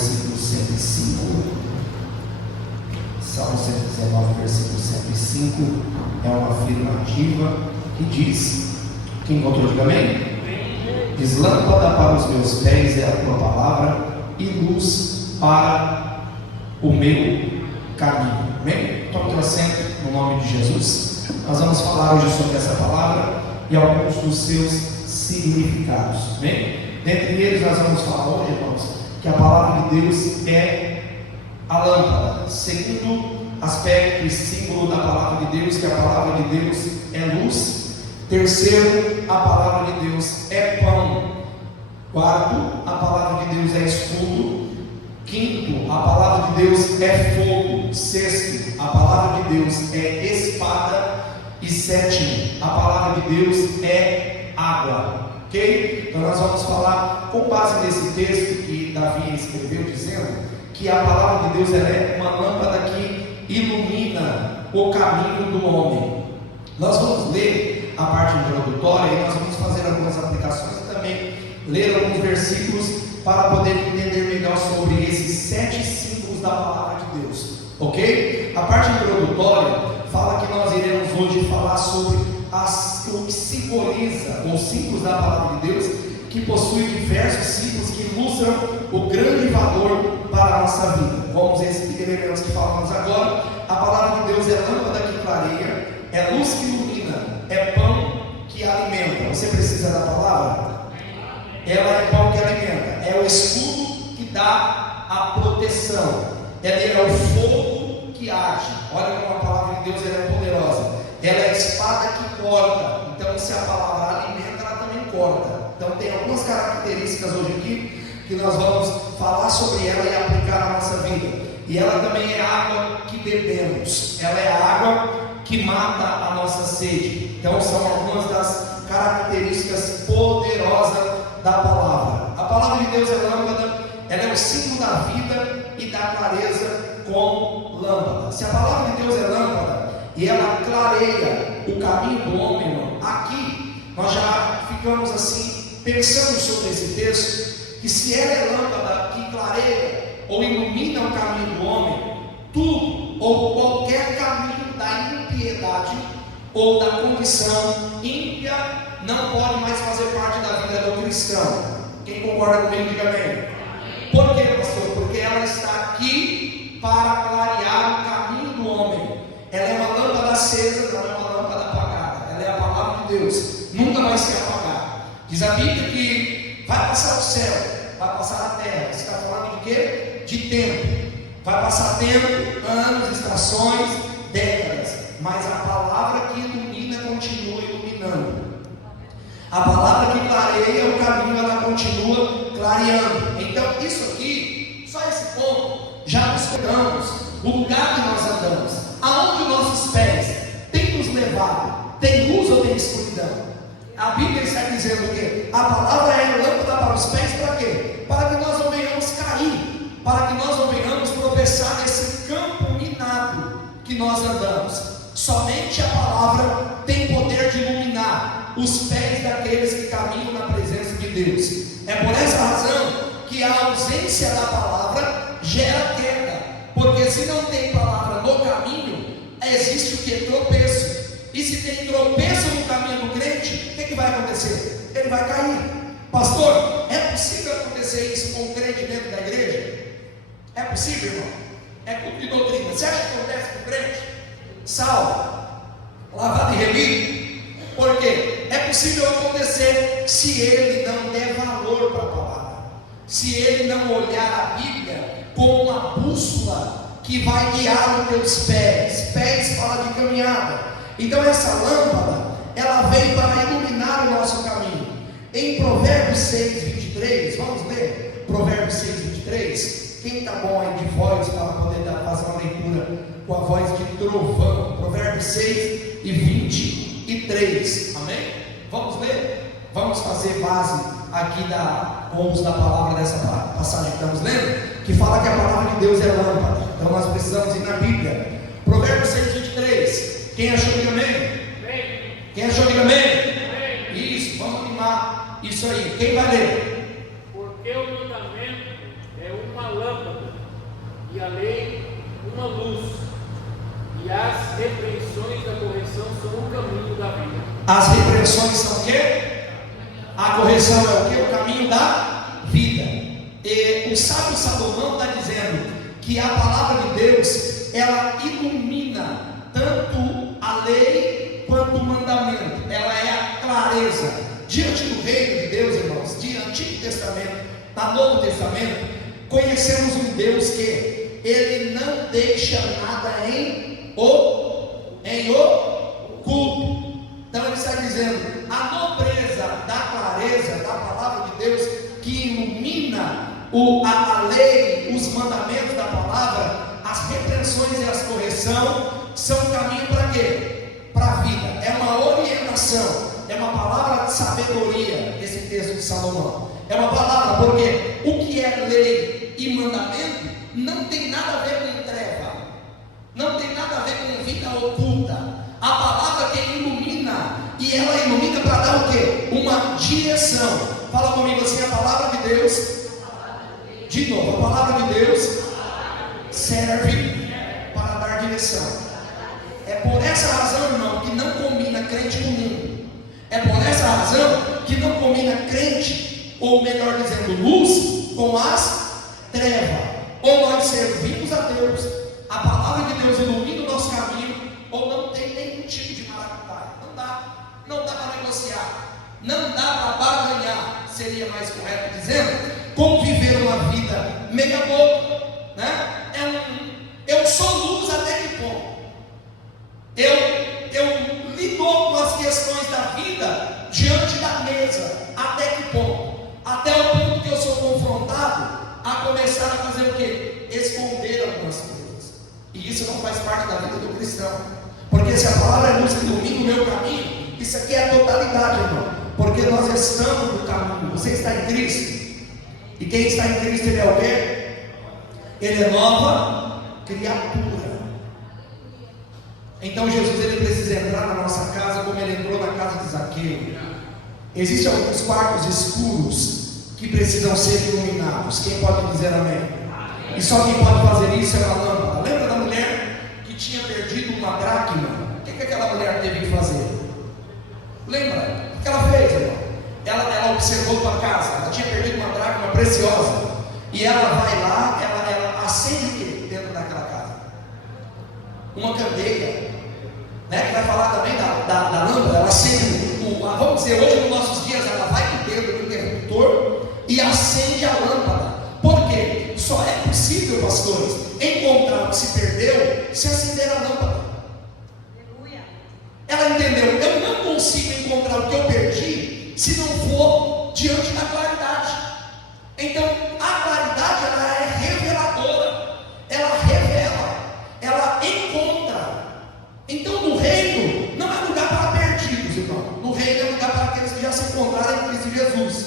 versículo 105. Salmo 119, versículo 105 é uma afirmativa que diz: quem encontrou, diga amém. Diz: lâmpada para os meus pés é a tua palavra e luz para o meu caminho. Amém? Tome o assento no nome de Jesus. Nós vamos falar hoje sobre essa palavra e alguns dos seus significados. Amém? Dentre eles nós vamos falar hoje, irmãos, que a palavra de Deus é a lâmpada. Segundo aspecto e símbolo da palavra de Deus, que a palavra de Deus é luz. Terceiro, a palavra de Deus é pão. Quarto, a palavra de Deus é escudo. Quinto, a palavra de Deus é fogo. Sexto, a palavra de Deus é espada. E sétimo, a palavra de Deus é água. Ok? Então nós vamos falar com base nesse texto que Davi escreveu, dizendo que a palavra de Deus ela é uma lâmpada que ilumina o caminho do homem. Nós vamos ler a parte introdutória e nós vamos fazer algumas aplicações e também ler alguns versículos para poder entender melhor sobre esses 7 símbolos da palavra de Deus. Ok? A parte introdutória fala que nós iremos hoje falar sobre o que simboliza os símbolos da palavra de Deus, que possui diversos símbolos que ilustram o grande valor para a nossa vida. Vamos a esses elementos que falamos agora. A palavra de Deus é lâmpada que clareia, é luz que ilumina, é pão que alimenta. Você precisa da palavra? Ela é pão que alimenta, é o escudo que dá a proteção, ela é o fogo que arde. Olha como a palavra de Deus ela é poderosa. Ela é a espada que corta. Então, se a palavra alimenta, ela também corta. Então, tem algumas características hoje aqui que nós vamos falar sobre ela e aplicar na nossa vida. E ela também é a água que bebemos. Ela é a água que mata a nossa sede. Então, são algumas das características poderosas da palavra. A palavra de Deus é lâmpada. Ela é o símbolo da vida e da clareza como lâmpada. Se a palavra de Deus é lâmpada e ela clareia o caminho do homem, irmão, aqui nós já ficamos assim pensando sobre esse texto, que se ela é lâmpada que clareia ou ilumina o caminho do homem, tudo ou qualquer caminho da impiedade ou da condição ímpia não pode mais fazer parte da vida do cristão. Quem concorda comigo, diga amém. Por quê, pastor? Porque ela está aqui para clarear o caminho do homem. Ela é uma lâmpada acesa, não é uma lâmpada apagada. Ela é a palavra de Deus, nunca vai se apagar. Diz a Bíblia que vai passar o céu, vai passar a terra. Você está falando de quê? De tempo. Vai passar tempo, anos, estações, décadas, mas a palavra que ilumina continua iluminando. A palavra que clareia o caminho, ela continua clareando. Então isso aqui, só esse ponto, já nos pegamos o lugar que nós andamos, aonde nossos pés têm nos levado. Tem luz ou tem escuridão? A Bíblia está dizendo o quê? A palavra é lâmpada para os pés, para quê? Para que nós não venhamos cair, para que nós não venhamos tropeçar nesse campo minado que nós andamos. Somente a palavra tem poder de iluminar os pés daqueles que caminham na presença de Deus. É por essa razão que a ausência da palavra gera queda, porque se não tem palavra no caminho, existe o que? Tropeço. E se tem tropeço no caminho do crente, o que vai acontecer? Ele vai cair. Pastor, é possível acontecer isso com o crente dentro da igreja? É possível, irmão? É culto de doutrina. Você acha que acontece com o crente? Salvo, lavado e remido? Por quê? É possível acontecer se ele não der valor para a palavra, se ele não olhar a Bíblia como uma bússola que vai guiar os teus pés. Pés fala de caminhada. Então essa lâmpada, ela vem para iluminar o nosso caminho. Em Provérbios 6, 23, vamos ler Provérbios 6, 23. Quem está bom aí de voz para poder fazer uma leitura com a voz de trovão? Provérbios 6 e 23. Amém? Vamos ler? Vamos fazer base aqui com o uso da palavra dessa passagem que estamos lendo, que fala que a palavra de Deus é lâmpada. Então nós precisamos ir na Bíblia. Provérbios 6, 23. Quem achou, diga amém? Quem achou, diga amém? Isso, vamos animar isso aí. Quem vai ler? Porque o mandamento é uma lâmpada e a lei uma luz, e as repreensões da correção são o caminho da vida. As repreensões são o quê? A correção é o quê? O caminho da vida. E o sábio Salomão está dizendo que a palavra de Deus, ela ilumina tanto a lei quanto o mandamento. Ela é a clareza. Diante do reino de Deus, irmãos, de Antigo Testamento, da Novo Testamento, conhecemos um Deus que Ele não deixa nada em oculto. Então Ele está dizendo, a nobreza da clareza da palavra de Deus, que ilumina a lei, os mandamentos da palavra, as repreensões e as correções, são um caminho para quê? Para a vida. É uma orientação, é uma palavra de sabedoria, esse texto de Salomão. É uma palavra, porque o que é lei e mandamento não tem nada a ver com treva, não tem nada a ver com vida oculta. A palavra que ilumina, e ela ilumina para dar o quê? Uma direção. Fala comigo assim, a palavra de Deus, de novo, a palavra de Deus serve para dar direção. É por essa razão, irmão, que não combina crente com o mundo. É por essa razão que não combina crente, ou melhor dizendo, luz, com as trevas. Ou nós servimos a Deus, a palavra de Deus ilumina o nosso caminho, ou não tem nenhum tipo de maracutaia. Não dá para negociar, não dá para barganhar, seria mais correto dizendo, conviver uma vida meia boca, né? Eu sou luz até que ponto? Eu lido com as questões da vida diante da mesa, até que ponto? Até o ponto que eu sou confrontado a começar a fazer o quê? Esconder algumas coisas. E isso não faz parte da vida do cristão, porque se a palavra é luz que ilumina o meu caminho, isso aqui é a totalidade, irmão, porque nós estamos no caminho. Você está em Cristo, e quem está em Cristo, ele é o quê? Ele é nova criatura. Então Jesus, ele precisa entrar na nossa casa como ele entrou na casa de Zaqueu. Existem alguns quartos escuros que precisam ser iluminados. Quem pode dizer amém? E só quem pode fazer isso é uma lâmpada. Lembra da mulher que tinha perdido uma dracma? O que aquela mulher teve que fazer? Lembra? O que ela fez, irmão? Ela observou tua casa. Ela tinha perdido uma dracma preciosa. E ela vai lá, ela acende o que dentro daquela casa? Uma candeia, né? Que vai falar também da lâmpada. Ela acende, vamos dizer, hoje nos nossos dias, ela vai com o dedo no interruptor e acende a lâmpada. Por quê? Só é possível, pastores, encontrar o que se perdeu se acender a lâmpada. Ela entendeu, eu não consigo encontrar o que eu perdi se não for diante da claridade. Então, a claridade, ela é reveladora, ela revela, ela encontra. Então, no reino, não é lugar para perdidos, irmão. No reino é lugar para aqueles que já se encontraram em Cristo Jesus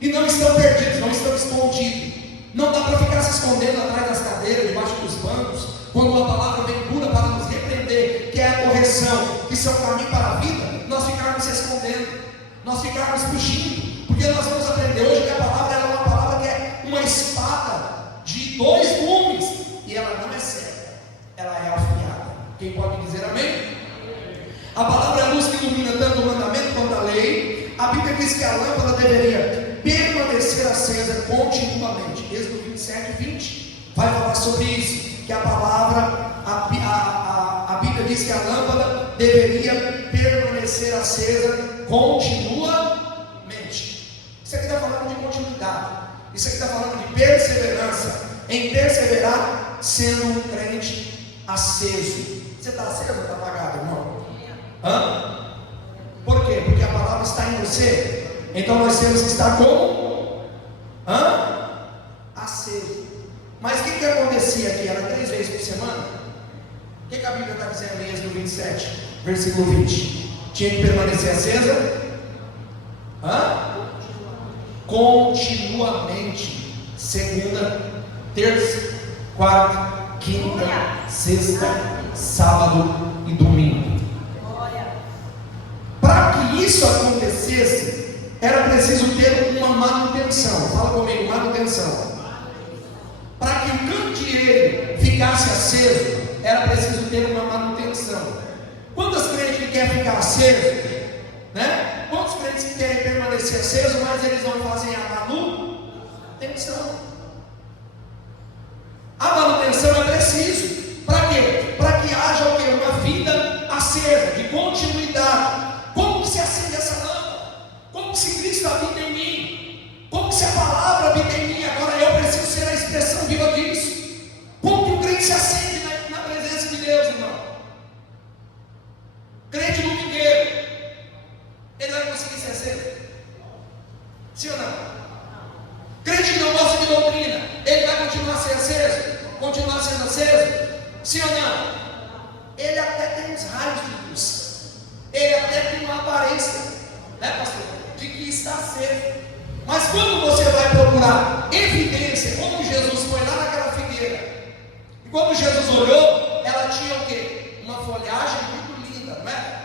e não estão perdidos, não estão escondidos. Não dá para ficar se escondendo atrás das cadeiras, debaixo dos bancos, quando a palavra vem pura para nos repreender, que é a correção, que são o caminho para a vida, nós ficarmos se escondendo, nós ficarmos fugindo, porque nós vamos aprender hoje que a palavra é uma palavra que é uma espada de 2 gumes, e ela não é cega, ela é afiada. Quem pode dizer amém? A palavra é a luz que ilumina tanto o mandamento quanto a lei. A Bíblia diz que a lâmpada deveria permanecer acesa continuamente. Êxodo 27:20 vai falar sobre isso, que a palavra, a Bíblia diz que a lâmpada deveria permanecer acesa continuamente. Isso aqui está falando de continuidade, isso aqui está falando de perseverança, em perseverar sendo um crente aceso. Você está aceso ou está apagado, irmão? Por quê? Porque a palavra está em você. Então nós temos que estar como? Aceso. Mas o que acontecia aqui? Era 3 vezes por semana? O que a Bíblia está dizendo em Êxodo 27, versículo 20? Tinha que permanecer acesa? Continuamente. Segunda, terça, quarta, quinta, sexta, sábado e domingo. Para que isso acontecesse, era preciso ter uma manutenção. Fala comigo, manutenção. Para que o candeeiro ficasse aceso, era preciso ter uma manutenção. Quantos crentes que querem ficar aceso, né? Quantos crentes que querem permanecer aceso, mas eles não fazem a manutenção? A manutenção é preciso. Para quê? Para que haja o quê? Uma vida acesa, de continuidade. Como que se acende essa lâmpada? Como que se Cristo habita em mim? Como que se a palavra habita em mim? Agora eu preciso ser a expressão viva disso. Como que o crente se acende na presença de Deus, irmão? Crente domingueiro, ele vai conseguir ser aceso? Sim ou não? Crente que não gosta de doutrina, ele vai continuar a ser aceso? Continuar sendo aceso? Sim ou não? Ele até tem uns raios de luz, ele até tem uma aparência, né, pastor, de que está aceso. Mas quando você vai procurar evidência, como Jesus foi lá naquela figueira, e quando Jesus olhou, ela tinha o quê? Uma folhagem muito linda, não é?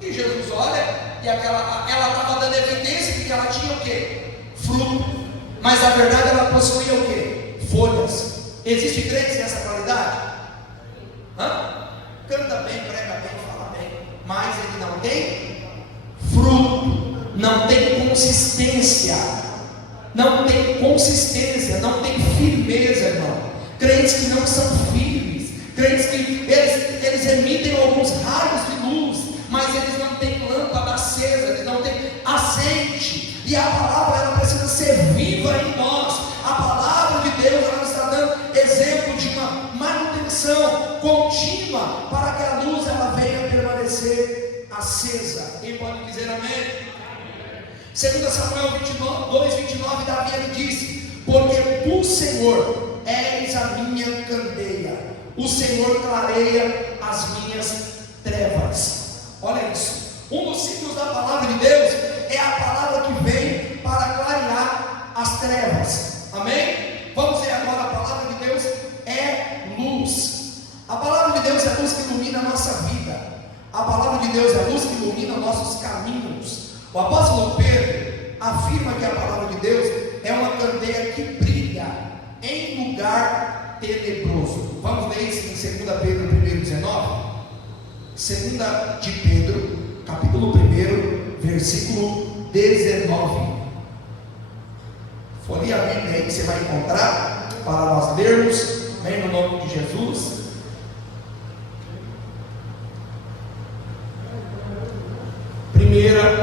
E Jesus olha, e ela estava dando evidência de que ela tinha o quê? Fruto. Mas na verdade ela possuía o quê? Folhas. Existe crente nessa qualidade? Canta bem, prega bem, fala bem, mas ele não tem fruto, não tem consistência, não tem firmeza, irmão. Crentes que não são firmes, crentes que eles emitem alguns raios de luz, mas eles não têm lâmpada acesa, eles não têm azeite. E a palavra ela precisa ser viva em nós. A palavra de Deus ela está dando exemplo de uma manutenção contínua para que a luz ela venha permanecer acesa. Quem pode dizer amém? 2 Samuel 2:29, Davi ele disse: porque o Senhor és a minha candeia, o Senhor clareia as minhas trevas. Olha isso. Um dos símbolos da palavra de Deus é a palavra que vem para clarear as trevas. Amém? Vamos ver agora, a palavra de Deus é luz. A palavra de Deus é a luz que ilumina a nossa vida. A palavra de Deus é a luz que ilumina nossos caminhos. O apóstolo Pedro afirma que a palavra de Deus é uma candeia que brilha em lugar tenebroso. Vamos ler isso em 2 Pedro 1:19. 2 de Pedro, capítulo 1, versículo 19. Folhe a Bíblia aí que você vai encontrar para nós lermos, bem no nome de Jesus.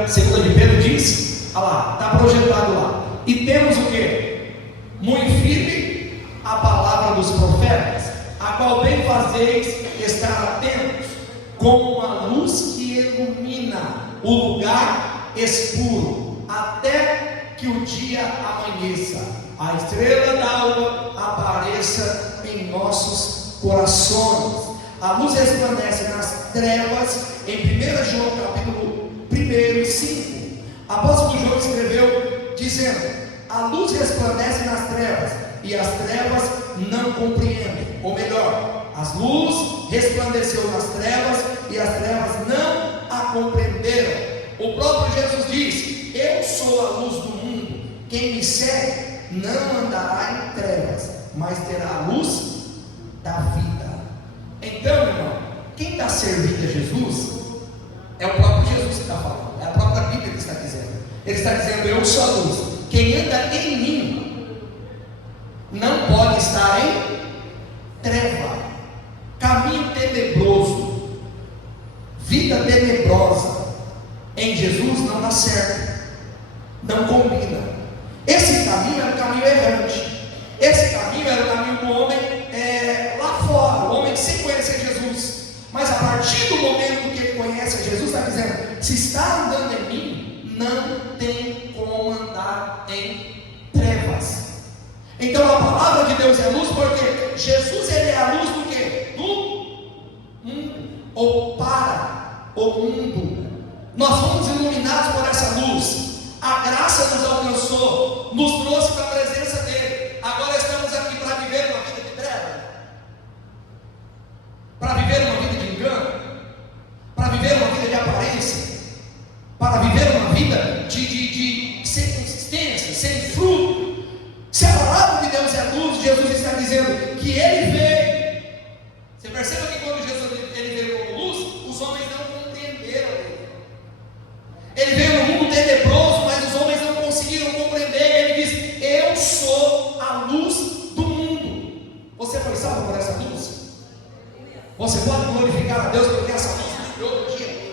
Segunda de Pedro diz, olha lá, está projetado lá. E temos o que? Muito firme a palavra dos profetas, a qual bem fazeis estar atentos, como uma luz que ilumina o lugar escuro, até que o dia amanheça, a estrela d'alva apareça em nossos corações. A luz resplandece nas trevas. Em 1 João capítulo 1:5, apóstolo João escreveu dizendo: a luz resplandece nas trevas e as trevas não compreendem. Ou melhor, a luz resplandeceu nas trevas e as trevas não a compreenderam. O próprio Jesus disse: eu sou a luz do mundo, quem me segue não andará em trevas, mas terá a luz da vida. Então, irmão, quem está servindo a Jesus é o próprio Jesus que está falando, é a própria Bíblia que está dizendo. Ele está dizendo: eu sou a luz, quem anda em mim não pode estar em treva. Caminho tenebroso, vida tenebrosa em Jesus não dá certo, não combina. Esse caminho era o caminho errante, esse caminho era o caminho do homem lá fora, o homem sem conhecer Jesus. Mas a partir do momento que ele conhece Jesus, está dizendo: se está andando em mim, não tem como andar em trevas. Então a palavra de Deus é luz, porque Jesus ele é a luz do quê? Do mundo, ou para o mundo. Nós fomos iluminados por essa luz. A graça nos alcançou, nos trouxe para a presença dele. Agora estamos aqui para viver uma vida de treva, para viver uma vida de engano, para viver uma vida de aparência, para viver uma vida sem consistência, sem fruto. Se a palavra de Deus é luz, Jesus está dizendo que ele veio Você pode glorificar a Deus porque essa luz brilhou no dia.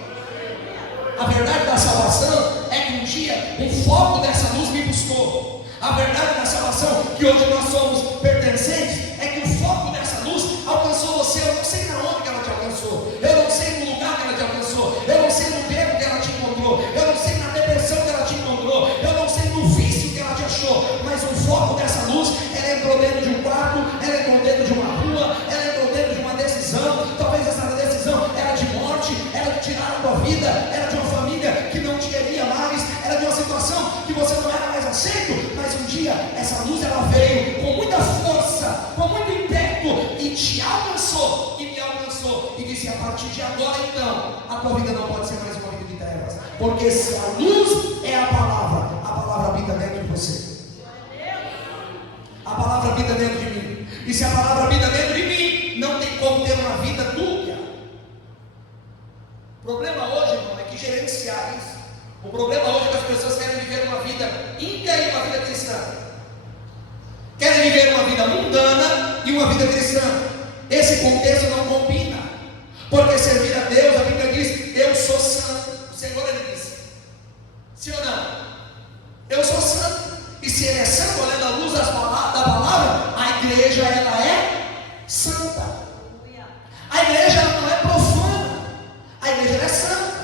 A verdade da salvação é que um dia o foco dessa luz me buscou. A verdade da salvação, que hoje nós somos pertencentes, é que o foco dessa luz alcançou você. Eu não sei na onde que ela te alcançou, eu não sei no lugar que ela te alcançou, eu não sei no beco que ela te encontrou, eu não sei na depressão que ela te encontrou, eu não sei no vício que ela te achou, mas o foco dessa luz, ela entrou dentro de um quarto, ela entrou dentro de uma rua, ela entrou dentro de uma decisão. Talvez essa decisão era de morte, era de tirar a tua vida, era de uma família que não te queria mais, era de uma situação que você não era mais aceito. Mas um dia essa luz ela veio com muita força, com muito ímpeto e te alcançou e me alcançou e disse: a partir de agora então a tua vida não pode ser mais uma vida de trevas, porque se a luz é a palavra habita dentro de você. A palavra habita dentro de mim, e se a palavra habita dentro de mim, não tem como ter uma vida dúbia. O problema hoje, irmão, é que gerenciar isso. O problema hoje é que as pessoas querem viver uma vida ímpia e uma vida cristã. Querem viver uma vida mundana e uma vida cristã. Esse contexto não combina. Porque servir a Deus, a Bíblia diz: eu sou santo. O Senhor, Ele disse. Sim ou não? Eu sou santo. E se Ele é santo, olhando a luz da palavra, a igreja ela é santa. A igreja ela não é profana. A igreja ela é santa.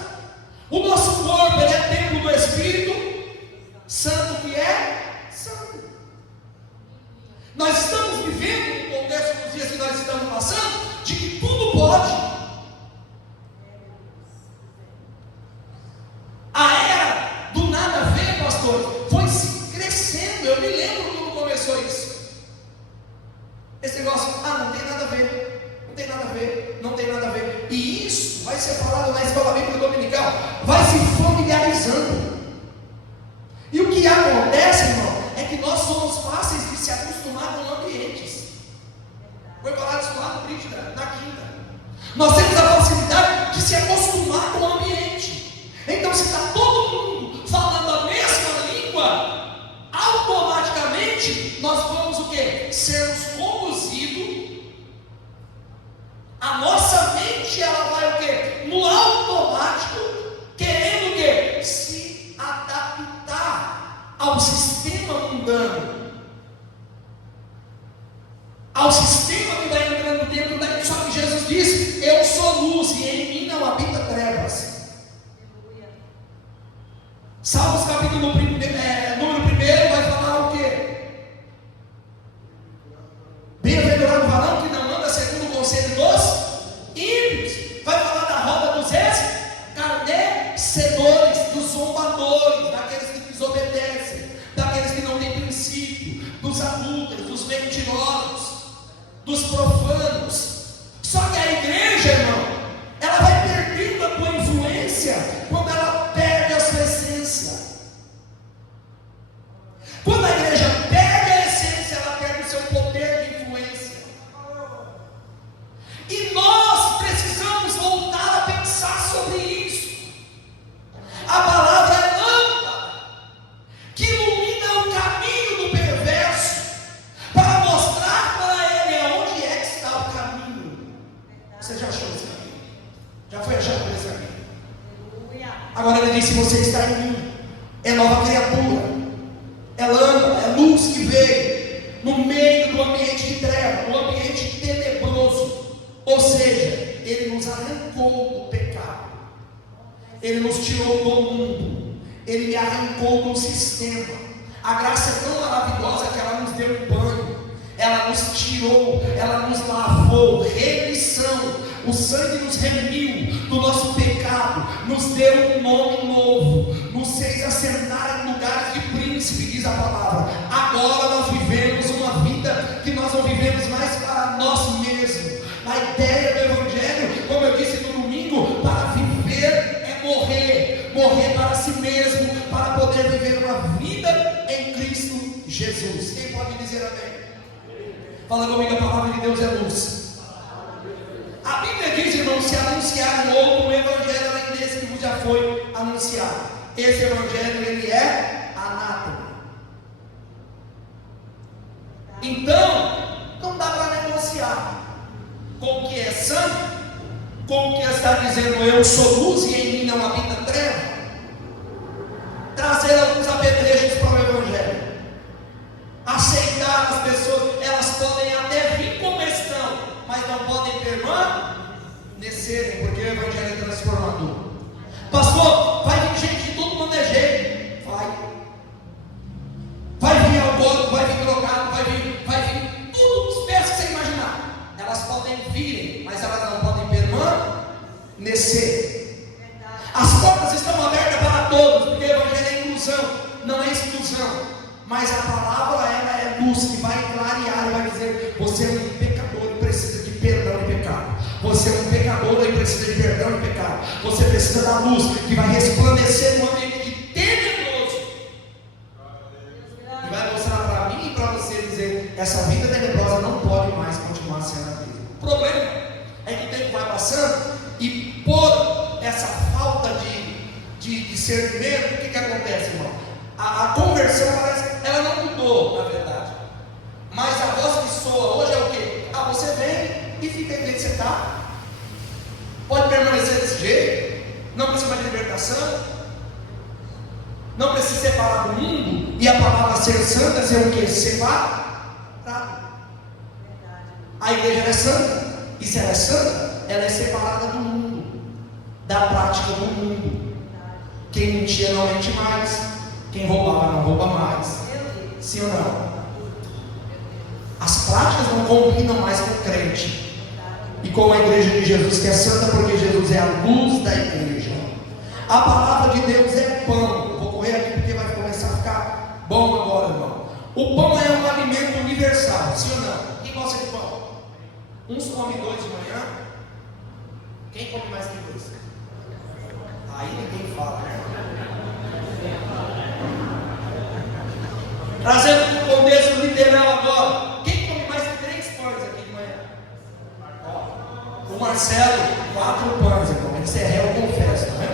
O nosso corpo ele é templo do Espírito Santo, que é santo. Nós estamos vivendo um contexto dos dias que nós estamos passando, de que tudo pode. A era do nada a ver, pastor, foi se crescendo. Eu me lembro quando começou isso. Esse negócio, não tem nada a ver, não tem nada a ver, não tem nada a ver. E isso vai ser falado na escola bíblica dominical, vai se familiarizando. E o que acontece, irmão, é que nós somos fáceis de se acostumar com ambientes. Foi falado isso lá no Brígida, na quinta. Nós temos a facilidade de se acostumar com o ambiente. Então, se está todo mundo falando a mesma língua, automaticamente nós vamos o quê? Sermos conduzidos. A nossa mente ela vai o quê? No automático, querendo o quê? Se adaptar ao sistema mundano, ao sistema que vai entrando dentro daí. Só que Jesus disse: eu sou luz e em mim não habita trevas. Salmos capítulo número 1 vai falar o quê? Bem-aventurado o varão que não anda segundo o conselho dos ímpios. Vai falar da roda dos escarnecedores, dos zombadores, daqueles que desobedecem, daqueles que não têm princípio, dos adúlteros, dos mentirosos, dos profanos. Só que a igreja, irmão, ela vai perdendo a tua influência quando ela perde a sua essência. Quando a igreja perde a essência, ela perde o seu poder de influência. E nós precisamos voltar a pensar sobre isso. A palavra é lâmpada que ilumina o caminho do perverso, para mostrar para ele aonde é que está o caminho. Você já achou esse caminho? Já foi achado por esse caminho? Agora ele disse: você está em mim, é nova criatura, é lâmpada, é luz que veio no meio do ambiente de treva, no ambiente tenebroso. Ou seja, Ele nos arrancou do pecado, Ele nos tirou do mundo, Ele me arrancou do sistema. A graça é tão maravilhosa que ela nos deu um banho, ela nos tirou, ela nos lavou, remissão. O sangue nos remiu do nosso pecado, nos deu um nome novo, nos fez assentar em lugares de príncipe, diz a palavra. Agora nós vivemos uma vida que nós não vivemos mais para nós mesmos. A ideia do Evangelho, como eu disse no domingo, para viver é morrer, morrer para si mesmo, para poder viver uma vida em Cristo Jesus. Quem pode dizer amém? Fala comigo, a palavra de Deus é luz. A Bíblia diz, irmão, se anunciar outro evangelho além desse que vos já foi anunciado, esse evangelho ele é anátema. Então, não dá para negociar com o que é santo como que está dizendo, eu sou luz e em mim não habita treva, trazer alguns apetrechos para o Evangelho, aceitar as pessoas, elas podem até vir como estão, mas não podem permanecerem, porque o Evangelho é transformador. Pastor, vai vir gente de todo mundo é jeito, vai vir alcoólico, vai vir drogado, vai vir tudo, espécie que você imaginar. Elas podem virem, mas elas não podem permanecer. As portas estão abertas para todos, porque o Evangelho é inclusão, não é exclusão. Mas a palavra, ela é luz que vai clarear e vai dizer: você é um pecador e precisa de perdão e pecado. Você é um pecador e precisa de perdão e pecado. Você precisa da luz que vai resplandecer no ambiente tenebroso e vai mostrar para mim e para você, dizer: essa vida tenebrosa não pode mais continuar sendo a vida. O problema é que o tempo vai passando e por essa falta de discernimento, o que acontece, irmão? A conversão parece, ela não mudou, na verdade, mas a voz que soa hoje é o quê? Você vem e fica do jeito que você está, pode permanecer desse jeito, não precisa mais de libertação, não precisa separar do mundo, e a palavra ser santa ser o quê? Separada. A igreja é santa, e se ela é santa, ela é separada do mundo, da prática do mundo. Quem mentia não mente mais, quem roubava não rouba mais. Sim ou não? As práticas não combinam mais com o crente e com a igreja de Jesus, que é santa, porque Jesus é a luz da igreja. A palavra de Deus é pão. Eu vou correr aqui porque vai começar a ficar bom agora, irmão. O pão é um alimento universal, sim ou não? Quem gosta de pão? Uns comem 2 de manhã. Quem come mais que 2? Aí ninguém fala, né? Trazendo para o contexto literal agora, quem come mais que 3 pães aqui de manhã? O Marcelo, 4 pães, irmão. Ele disse: eu confesso, né?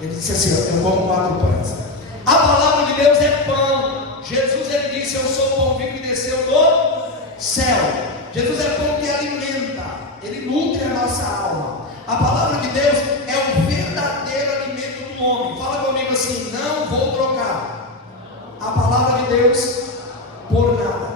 Ele disse assim: eu como 4 pães. A palavra de Deus é pão. Jesus, ele disse: eu sou o pão vivo que desceu do céu. Jesus é pão que alimenta, ele nutre a nossa alma. A palavra de Deus é o verdadeiro alimento do homem. Fala comigo assim: não vou trocar a palavra de Deus por nada.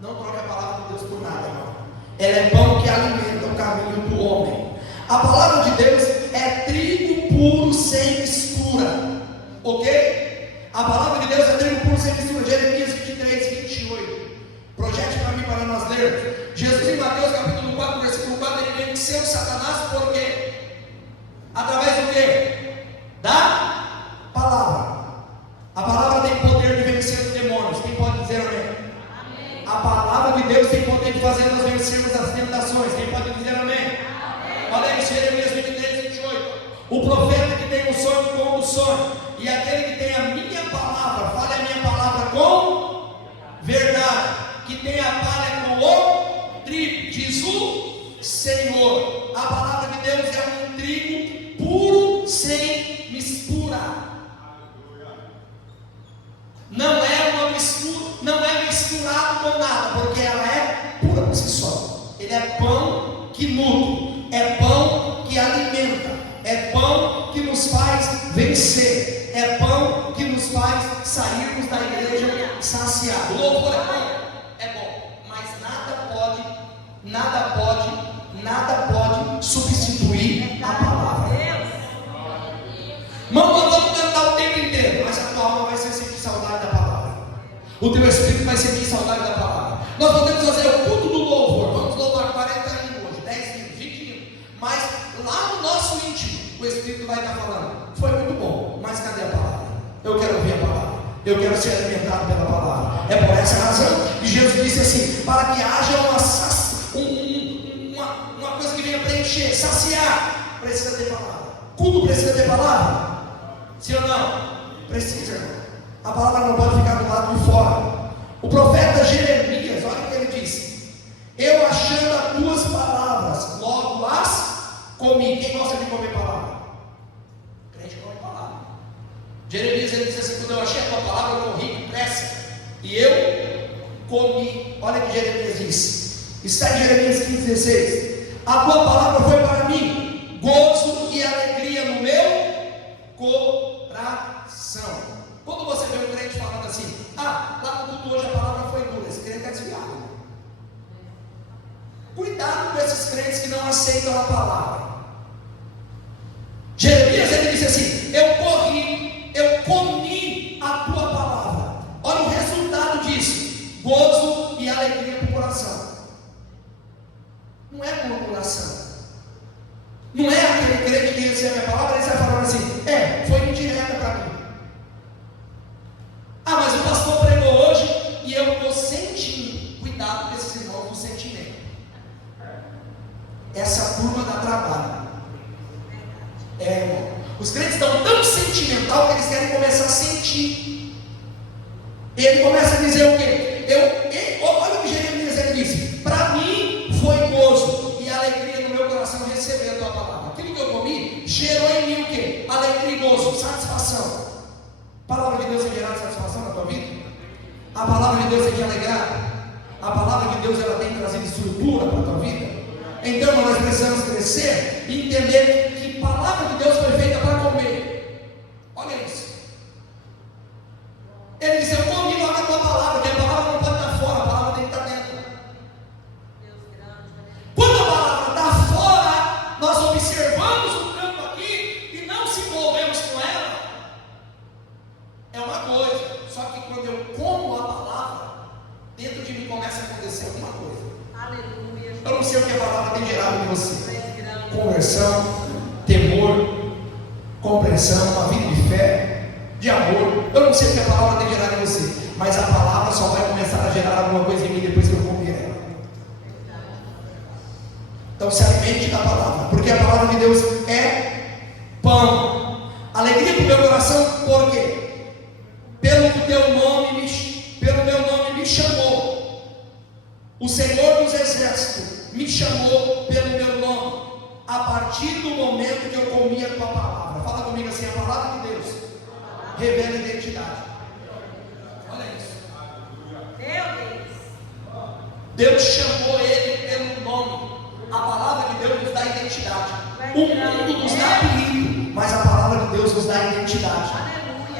Não troque a palavra de Deus por nada, irmão. Ela é pão que alimenta o caminho do homem. A palavra de Deus é trigo puro sem mistura. Ok? A palavra de Deus é trigo puro sem mistura. Jeremias 23, 28. Projete para mim, para nós lermos. Jesus, em Mateus capítulo 4, versículo 4, ele venceu Satanás por quê? Através do quê? Da palavra. A palavra tem poder de vencer os demônios. Quem pode dizer amém? Amém. A palavra de Deus tem poder de fazer nós vencermos as tentações. Quem pode dizer amém? Amém. Olha aí, Jeremias 23, 28. O profeta que tem um sonho com o sonho, e aquele que tem a minha palavra, fale a minha palavra com verdade, que tem a palha com o trigo, diz o Senhor. A palavra de Deus é um trigo puro sem mistura. Não é uma mistura, não é misturado com nada, porque ela é pura por si só. Ele é pão que nutre, é pão que alimenta, é pão que nos faz vencer, é pão que nos faz sairmos da igreja saciados. O louvor é bom, mas nada pode substituir a palavra. Mão, nós vamos cantar o tempo inteiro, mas a tua alma vai sentir saudade da palavra. O teu espírito vai sentir saudade da palavra. Nós podemos fazer o culto do louvor. Vamos louvar 40 hinos hoje, 10 hinos, 20 hinos. Mas lá no nosso íntimo, o espírito vai estar falando: foi muito bom, mas cadê a palavra? Eu quero ouvir a palavra. Eu quero ser alimentado pela palavra. É por essa razão que Jesus disse assim: para que haja uma coisa que venha preencher, saciar, precisa ter palavra. Culto precisa ter palavra. Sim ou não? Precisa, irmão. A palavra não pode ficar do lado de fora. O profeta Jeremias, olha o que ele disse: eu achando as tuas palavras, logo as comi. Quem gosta de comer palavra? Crente come palavra. Jeremias, ele disse assim: quando eu achei a tua palavra, eu corri depressa e eu comi. Olha o que Jeremias disse. Está em Jeremias 15,16. A tua palavra foi para mim gozo e alegria no meu coração. Quando você vê um crente falando assim, lá no culto hoje a palavra foi dura, esse crente é desviado. Cuidado com esses crentes que não aceitam a palavra. Jeremias, ele disse assim: eu comi a tua palavra. Olha o resultado disso: gozo e alegria para o coração. Não é murmuração. Não é aquele crente que recebe a palavra e sai falando assim: foi indireta para mim. Mas o pastor pregou hoje e eu estou sentindo. Cuidado com esses irmãos do sentimento. Essa turma dá trabalho. Irmão. Os crentes estão tão sentimental que eles querem começar a sentir. Ele começa a dizer o quê? Olha o que Jeremias ele disse: para mim foi gozo e alegria no meu coração receber a tua palavra. Aquilo que eu comi gerou em mim o quê? Alegria e gozo, satisfação. A palavra de Deus é gerar satisfação na tua vida? A palavra de Deus é te alegrar? A palavra de Deus ela tem trazido estrutura para a tua vida? Então nós precisamos crescer e entender que a palavra de Deus foi feita para comer. Olha isso. Ele disse: eu comi logo a tua palavra, que a palavra não pode estar fora, a palavra tem que estar dentro. Quando a palavra está fora, nós observamos o campo aqui e não se envolvemos com ela. É uma coisa. Só que quando eu como a palavra, dentro de mim começa a acontecer alguma coisa. Aleluia. Eu não sei o que a palavra tem gerado em você: conversão, temor, compreensão, uma vida de fé, de amor. Eu não sei o que a palavra tem gerado em você, mas a palavra só vai começar a gerar alguma coisa em mim depois que eu comer ela. Então se alimente da palavra, porque a palavra de Deus é pão. Alegria para o meu coração, por quê? Pelo meu nome me chamou. O Senhor dos Exércitos me chamou pelo meu nome, a partir do momento que eu comi a tua palavra. Fala comigo assim: a palavra de Deus revela identidade. Olha isso. Deus chamou ele pelo nome. A palavra de Deus nos dá identidade. O mundo nos dá apelido, mas a palavra de Deus nos dá identidade.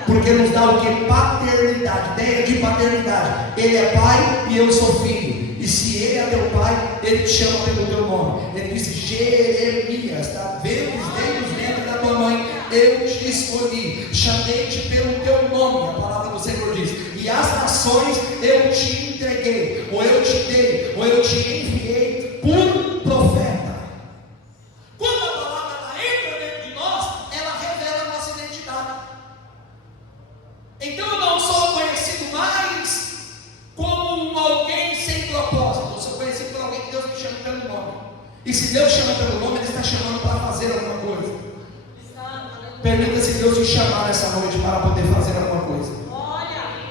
Porque nos dá o que? Paternidade, ideia de paternidade. Ele é pai e eu sou filho. E se ele é teu pai, ele te chama pelo teu nome. Ele disse: Jeremias, está vendo os dedos dentro da tua mãe? Eu te escolhi, chamei-te pelo teu nome. A palavra do Senhor diz: e as nações eu te entreguei, ou eu te dei, ou eu te enviei por profeta. Quando a palavra ela entra dentro de nós, ela revela a nossa identidade. Então eu não sou conhecido mais como alguém sem propósito. Eu sou conhecido por alguém que Deus me chama pelo nome. E se Deus chama pelo nome, Ele está chamando para fazer alguma coisa. Permita-se Deus te chamar nessa noite para poder fazer alguma coisa.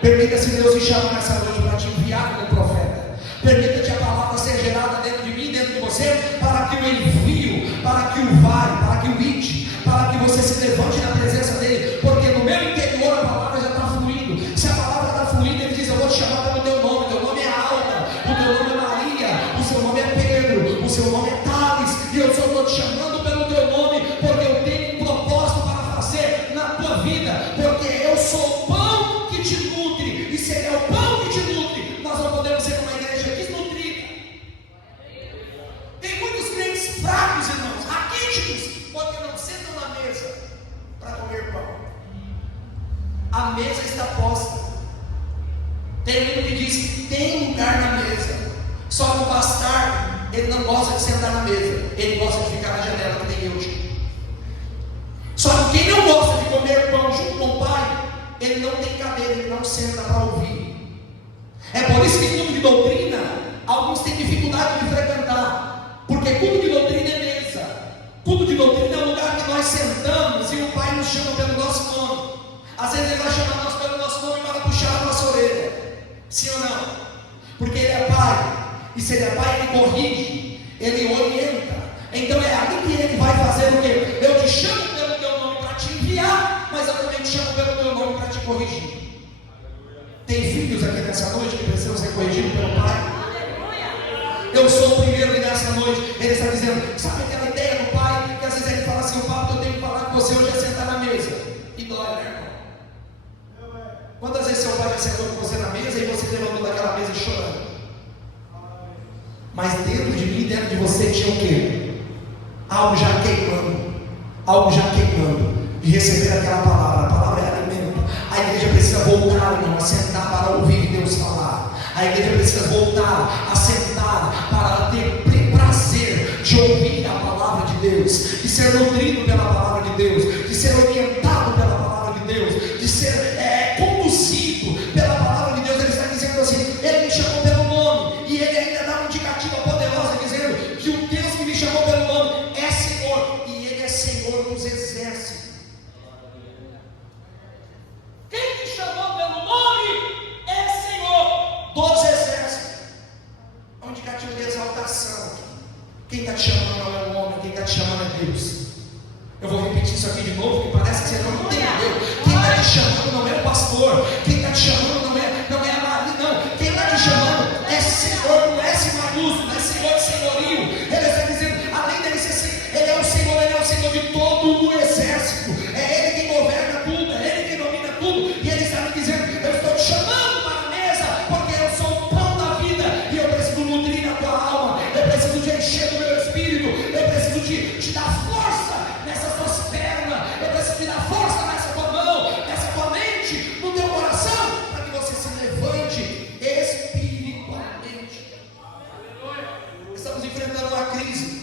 Permita-se Deus te chamar nessa noite para te enviar como profeta. Permita-te a palavra ser gerada dentro de mim, dentro de você, para que o envio, para que o vai, para que o ide, para que você se levante na presença dEle. Porque no meu interior a palavra já está fluindo. Se a palavra está fluindo, Ele diz: eu vou te chamar pelo teu nome. Teu nome é Alda, o teu nome é Maria, o seu nome é Pedro, o seu nome é Thales. E eu só estou te chamando pelo teu nome, porque eu tenho um propósito para fazer na tua vida. Porque eu sou o pão que te nutre. E se Ele é o pão que te nutre, nós não podemos ser uma igreja desnutrida. Tem muitos crentes fracos, irmãos, raquíticos, porque não sentam na mesa para comer pão. A mesa está posta. Tem um que diz que tem lugar na mesa. Só que o bastardo, ele não gosta de sentar na mesa, ele gosta de ficar na janela, que nem eu. Só que quem não gosta de comer pão junto com o pai, ele não tem cadeira, ele não senta para ouvir. É por isso que culto de doutrina, alguns têm dificuldade de frequentar. Porque culto de doutrina é mesa. Culto de doutrina é o lugar que nós sentamos e o pai nos chama pelo nosso nome. Às vezes ele vai chamar nós pelo nosso nome para puxar a nossa orelha. Sim ou não? Porque ele é pai. E se ele é pai, ele corrige, ele orienta. Então é ali que ele vai fazer o quê? Eu te chamo pelo teu nome para te enviar, mas eu também te chamo pelo teu nome para te corrigir. Tem filhos aqui nessa noite que precisam ser corrigidos pelo pai? Eu sou o primeiro nessa noite. Ele está dizendo, sabe aquela ideia do pai, que às vezes ele fala assim, o papo que eu tenho que falar com você hoje é sentar na mesa. E dói, né, irmão? Quantas vezes seu pai já sentou com você na mesa e você levantou daquela mesa chorando? Mas dentro de mim, dentro de você tinha o quê? Algo já queimando. Algo já queimando. De receber aquela palavra. A palavra é alimento. A igreja precisa voltar, irmão, a sentar para ouvir Deus falar. A igreja precisa voltar a sentar para ter prazer de ouvir a palavra de Deus, de ser nutrido pela palavra de Deus, de ser orientado pela palavra de Deus, de ser conduzido pela palavra de Deus. Ele está dizendo assim, ele me chamou pelo nome, e ele ainda dá uma indicativa poderosa dizendo que o Deus que me chamou pelo nome é Senhor, e ele é Senhor dos exércitos. Quem te chamou pelo nome é Senhor dos exércitos. É um indicativo de exaltação. Quem está te chamando não é o homem, quem está te chamando é Deus. Eu vou repetir isso aqui de novo, que parece que você não entendeu. Quem está te chamando não é o pastor, quem está te chamando não é a Maria, não. Quem está te chamando é Senhor, não é S maiúsculo, não é Senhor de senhorio. Ele está dizendo, além dele ser Senhor, ele é o Senhor de todo o exército. É Ele quem governa tudo, é Ele quem domina tudo. E Ele está me dizendo, eu estou te chamando para a mesa, porque eu sou o pão da vida, e eu preciso nutrir a tua alma, eu preciso te encher do meu espírito, eu preciso te dar força nessas tuas pernas, eu preciso te dar força nessa tua mão, nessa tua mente, no teu coração, para que você se levante espiritualmente. Estamos enfrentando uma crise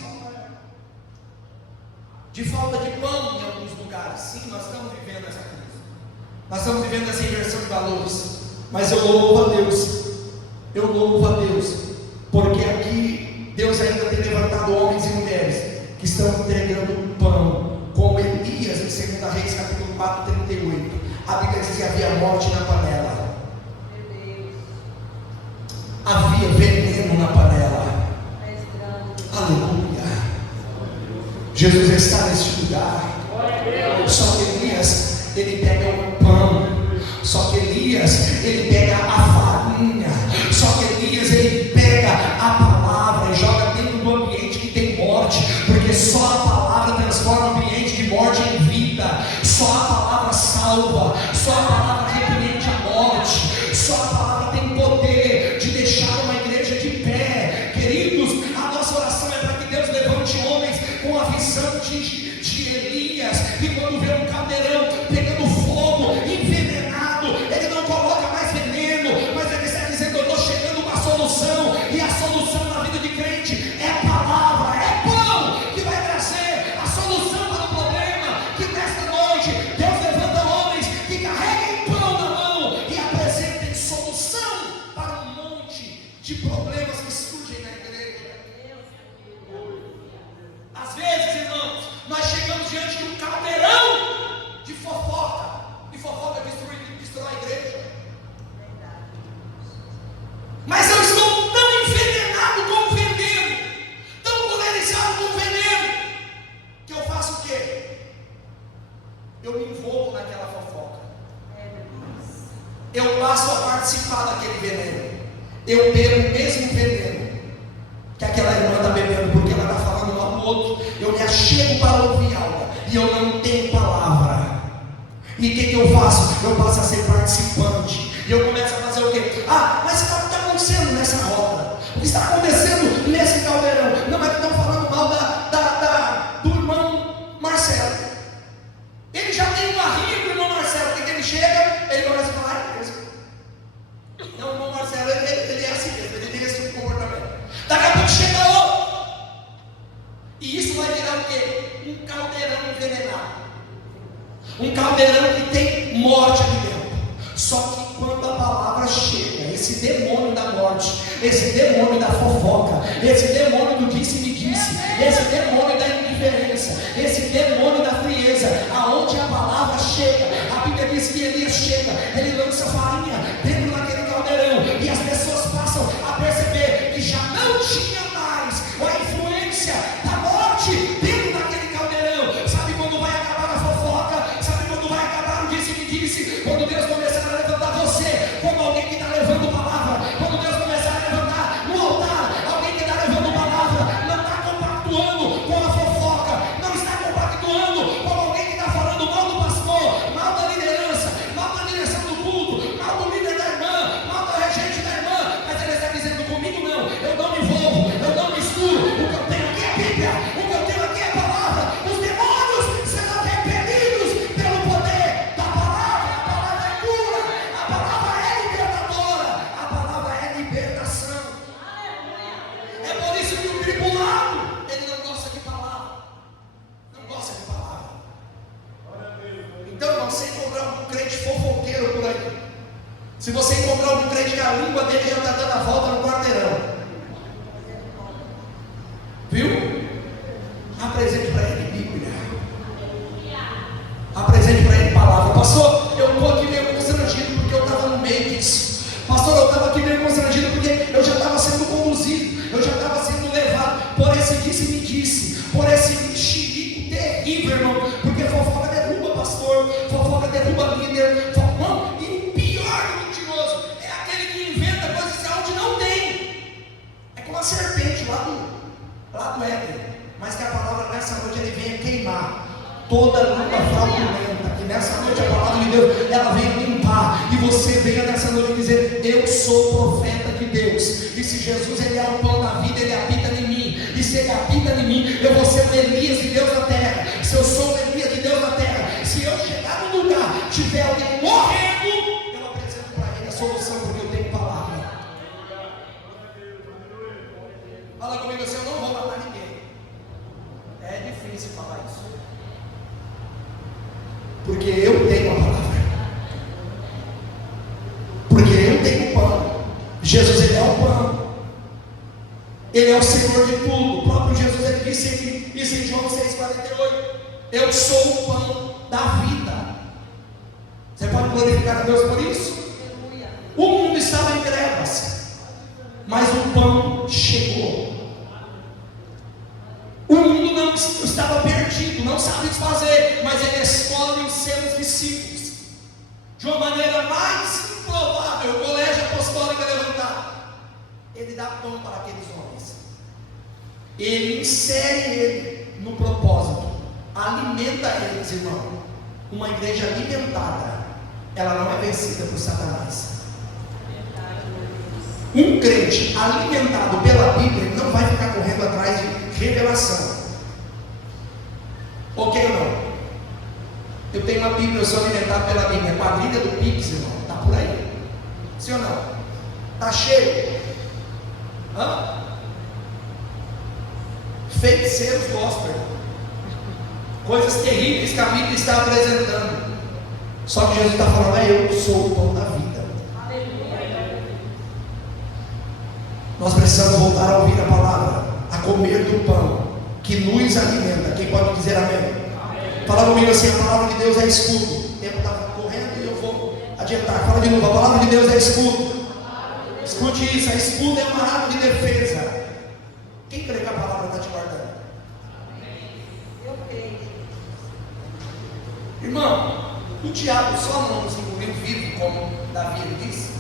de falta de pão em alguns lugares. Sim, nós estamos vivendo essa crise, nós estamos vivendo essa inversão de valores. Mas eu louvo a Deus, porque aqui Deus ainda tem levantado homens e mulheres que estão entregando pão, como Elias em 2 Reis capítulo 4:38. A Bíblia diz que havia morte na panela, havia veneno na panela. Aleluia. Jesus está nesse lugar. Só que Elias, ele pega o pão. Só que Elias, ele pega a farinha. Só que Elias, ele pega a palavra e joga dentro do ambiente que tem morte. Porque só a palavra transforma o ambiente de morte em vida. Só a palavra salva. Só a palavra repreende a morte. Só a palavra tem poder de deixar uma igreja de pé. Queridos, a nossa oração é para que Deus levante homens com a visão de Elias. E quando vê um caldeirão pegando fogo, envenenado, ele não coloca mais veneno, mas ele está dizendo, eu estou chegando com a solução. E a solução na vida de crente é a palavra, é pão que vai trazer a solução para o problema. Que nesta noite Deus levanta homens que carreguem pão na mão e apresentem solução para um monte de problemas que surgem na igreja. Às vezes, irmãos, nós chegamos diante de um caldeirão de fofoca, e fofoca destrói a igreja. Mas eu estou tão envenenado com o veneno, tão pulverizado com o veneno, que eu faço o quê? Eu me envolvo naquela fofoca, eu passo a participar daquele veneno, eu bebo o mesmo veneno que aquela irmã está bebendo, porque ela está falando mal do outro. Eu me achego para ouvir algo e eu não tenho palavra. E o que eu faço? Eu passo a ser participante. E eu começo a fazer o quê? Mas o que está acontecendo nessa roda? O que está acontecendo nesse caldeirão? Não, mas estão falando mal do irmão Marcelo. Ele já tem uma rinha com o irmão Marcelo. O que ele chega? Ele começa a falar mesmo. Não, o irmão Marcelo, ele é assim mesmo, ele tem esse tipo de comportamento. Daqui a pouco chega outro. E isso vai virar o quê? Um caldeirão envenenado. Um caldeirão que tem morte aqui dentro. Só que quando a palavra chega, esse demônio da morte, esse demônio da fofoca, esse demônio do disse-me-disse, esse demônio da indiferença, esse demônio da frieza, aonde a palavra chega, a Bíblia diz que Elias chega, ele lança farinha dentro daquele caldeirão, e as pessoas passam a perceber que já não tinha mais a influência da morte dentro daquele caldeirão. Sabe quando vai acabar a fofoca? Sabe quando vai acabar o disse-me-disse? Quando Deus começar a levantar você como alguém que está levando palavra. Quando Deus começar a levantar no altar alguém que está levando palavra, não está língua dele já está dando a volta no quarteirão. Viu? Apresente para ele Bíblia. Apresente para ele palavra. Pastor, eu estou aqui meio constrangido porque eu estava no meio disso. Pastor, eu estava aqui meio constrangido porque eu já estava sendo conduzido, eu já estava sendo levado por esse disse-me-disse, por esse mexerico terrível, irmão. Porque fofoca derruba pastor, fofoca derruba líder. Não, e o pior do mentiroso é aquele que inventa coisas onde não tem. É como a serpente lá do Éden. Mas que a palavra nessa noite ele venha queimar toda língua fraudulenta, que nessa noite a palavra de Deus ela venha limpar, e você venha nessa noite dizer: eu sou profeta de Deus, e se Jesus ele é o pão da vida, ele habita em mim, e se ele habita em mim, eu vou ser o Elias de Deus na terra. Se eu sou o Elias de Deus na terra, se eu chegar num lugar, tiver alguém morrendo, eu apresento para ele a solução, porque eu tenho palavra. Fala comigo assim: eu não vou matar ninguém. É difícil falar isso, porque eu tenho a palavra, porque eu tenho o pão. Jesus ele é o pão, ele é o Senhor de tudo. O próprio Jesus ele disse isso em João 6,48: eu sou o pão da vida. Você pode glorificar a Deus por isso? O mundo estava em trevas, mas o pão chegou. O mundo não estava perdido, não sabe o que fazer, mas ele escolhe os seus discípulos de uma maneira mais improvável. O colégio apostólico é levantado, ele dá pão para aqueles homens, ele insere ele no propósito, alimenta eles, irmão. Uma igreja alimentada, ela não é vencida por Satanás. Um crente alimentado pela Bíblia não vai ficar correndo atrás de revelação. Ok ou não? Eu tenho uma Bíblia, eu sou alimentado pela Bíblia. A quadrilha do Pix, irmão, está por aí. Sim ou não? Está cheio. Feiticeiros gospel, coisas terríveis que a Bíblia está apresentando. Só que Jesus está falando: eu sou o pão da vida. Nós precisamos voltar a ouvir a palavra, a comer do pão que nos alimenta. Quem pode dizer amém? Amém. Fala comigo assim: a palavra de Deus é escudo. O tempo está correndo e eu vou adiantar. Fala de novo: a palavra de Deus é escudo. Escute isso: a escudo é uma arma de defesa. Quem crê que a palavra está te guardando? Eu creio. Irmão, o diabo só não nos engoliu vivo, como Davi disse,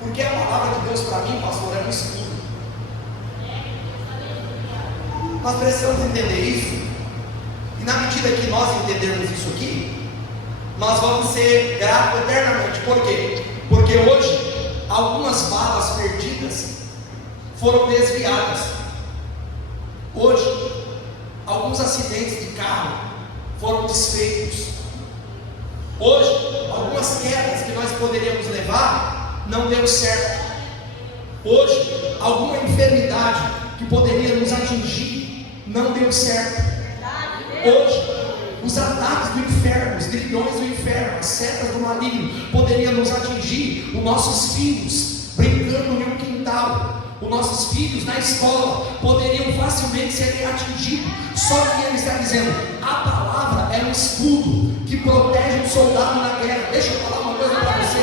porque a palavra de Deus para mim, pastor, é um escudo. Nós precisamos entender isso, e na medida que nós entendermos isso aqui, nós vamos ser gratos eternamente. Por quê? Porque hoje algumas balas perdidas foram desviadas. Hoje alguns acidentes de carro foram desfeitos. Hoje algumas quedas que nós poderíamos levar não deu certo. Hoje alguma enfermidade que poderia nos atingir não deu certo. Hoje os ataques do inferno, os grilhões do inferno, as setas do maligno poderiam nos atingir. Os nossos filhos brincando em um quintal, os nossos filhos na escola poderiam facilmente ser atingidos. Só que ele está dizendo: a palavra é um escudo que protege um soldado na guerra. Deixa eu falar uma coisa para você,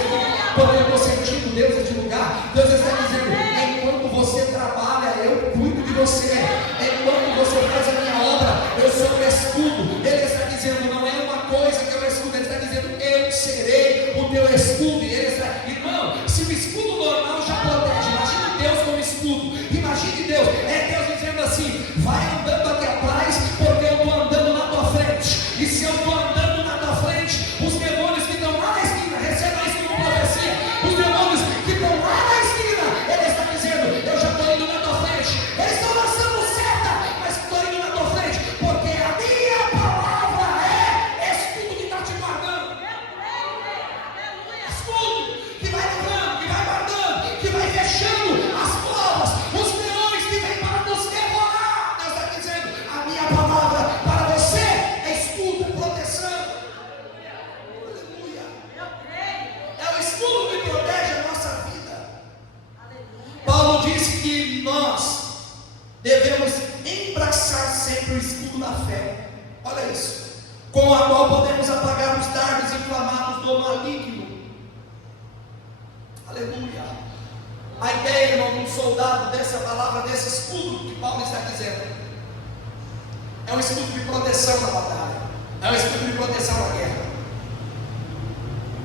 porque eu estou sentindo Deus neste lugar. Deus está dizendo: enquanto você trabalha, eu cuido de você. Enquanto você faz a minha obra, eu sou o escudo. Ele está dizendo: não é uma coisa que eu escudo, ele está dizendo: eu serei o teu escudo. E ele está, irmão, se o escudo normal já protege, imagine Deus como escudo. Imagine Deus, é Deus dizendo assim: vai andando aqui atrás, porque eu estou andando na tua frente. E se eu estou andando na tua frente, os demônios que estão lá na esquina, receba isso como profecia. Os demônios que estão lá que nós devemos embraçar sempre o escudo da fé. Olha isso. Com a qual podemos apagar os dardos inflamados do maligno. Aleluia. A ideia, irmão, de um soldado, dessa palavra, desse escudo que Paulo está dizendo, é um escudo de proteção na batalha, é um escudo de proteção na guerra.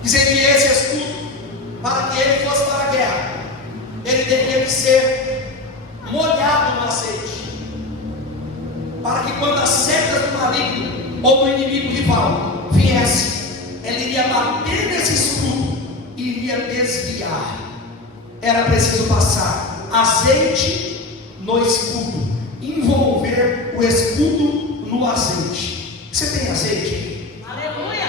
Dizendo que esse escudo, para que ele fosse para a guerra, ele teria que ser molhado no azeite, para que quando as setas do maligno ou do inimigo rival viesse, ele iria bater nesse escudo e iria desviar. Era preciso passar azeite no escudo, envolver o escudo no azeite. Você tem azeite? Aleluia!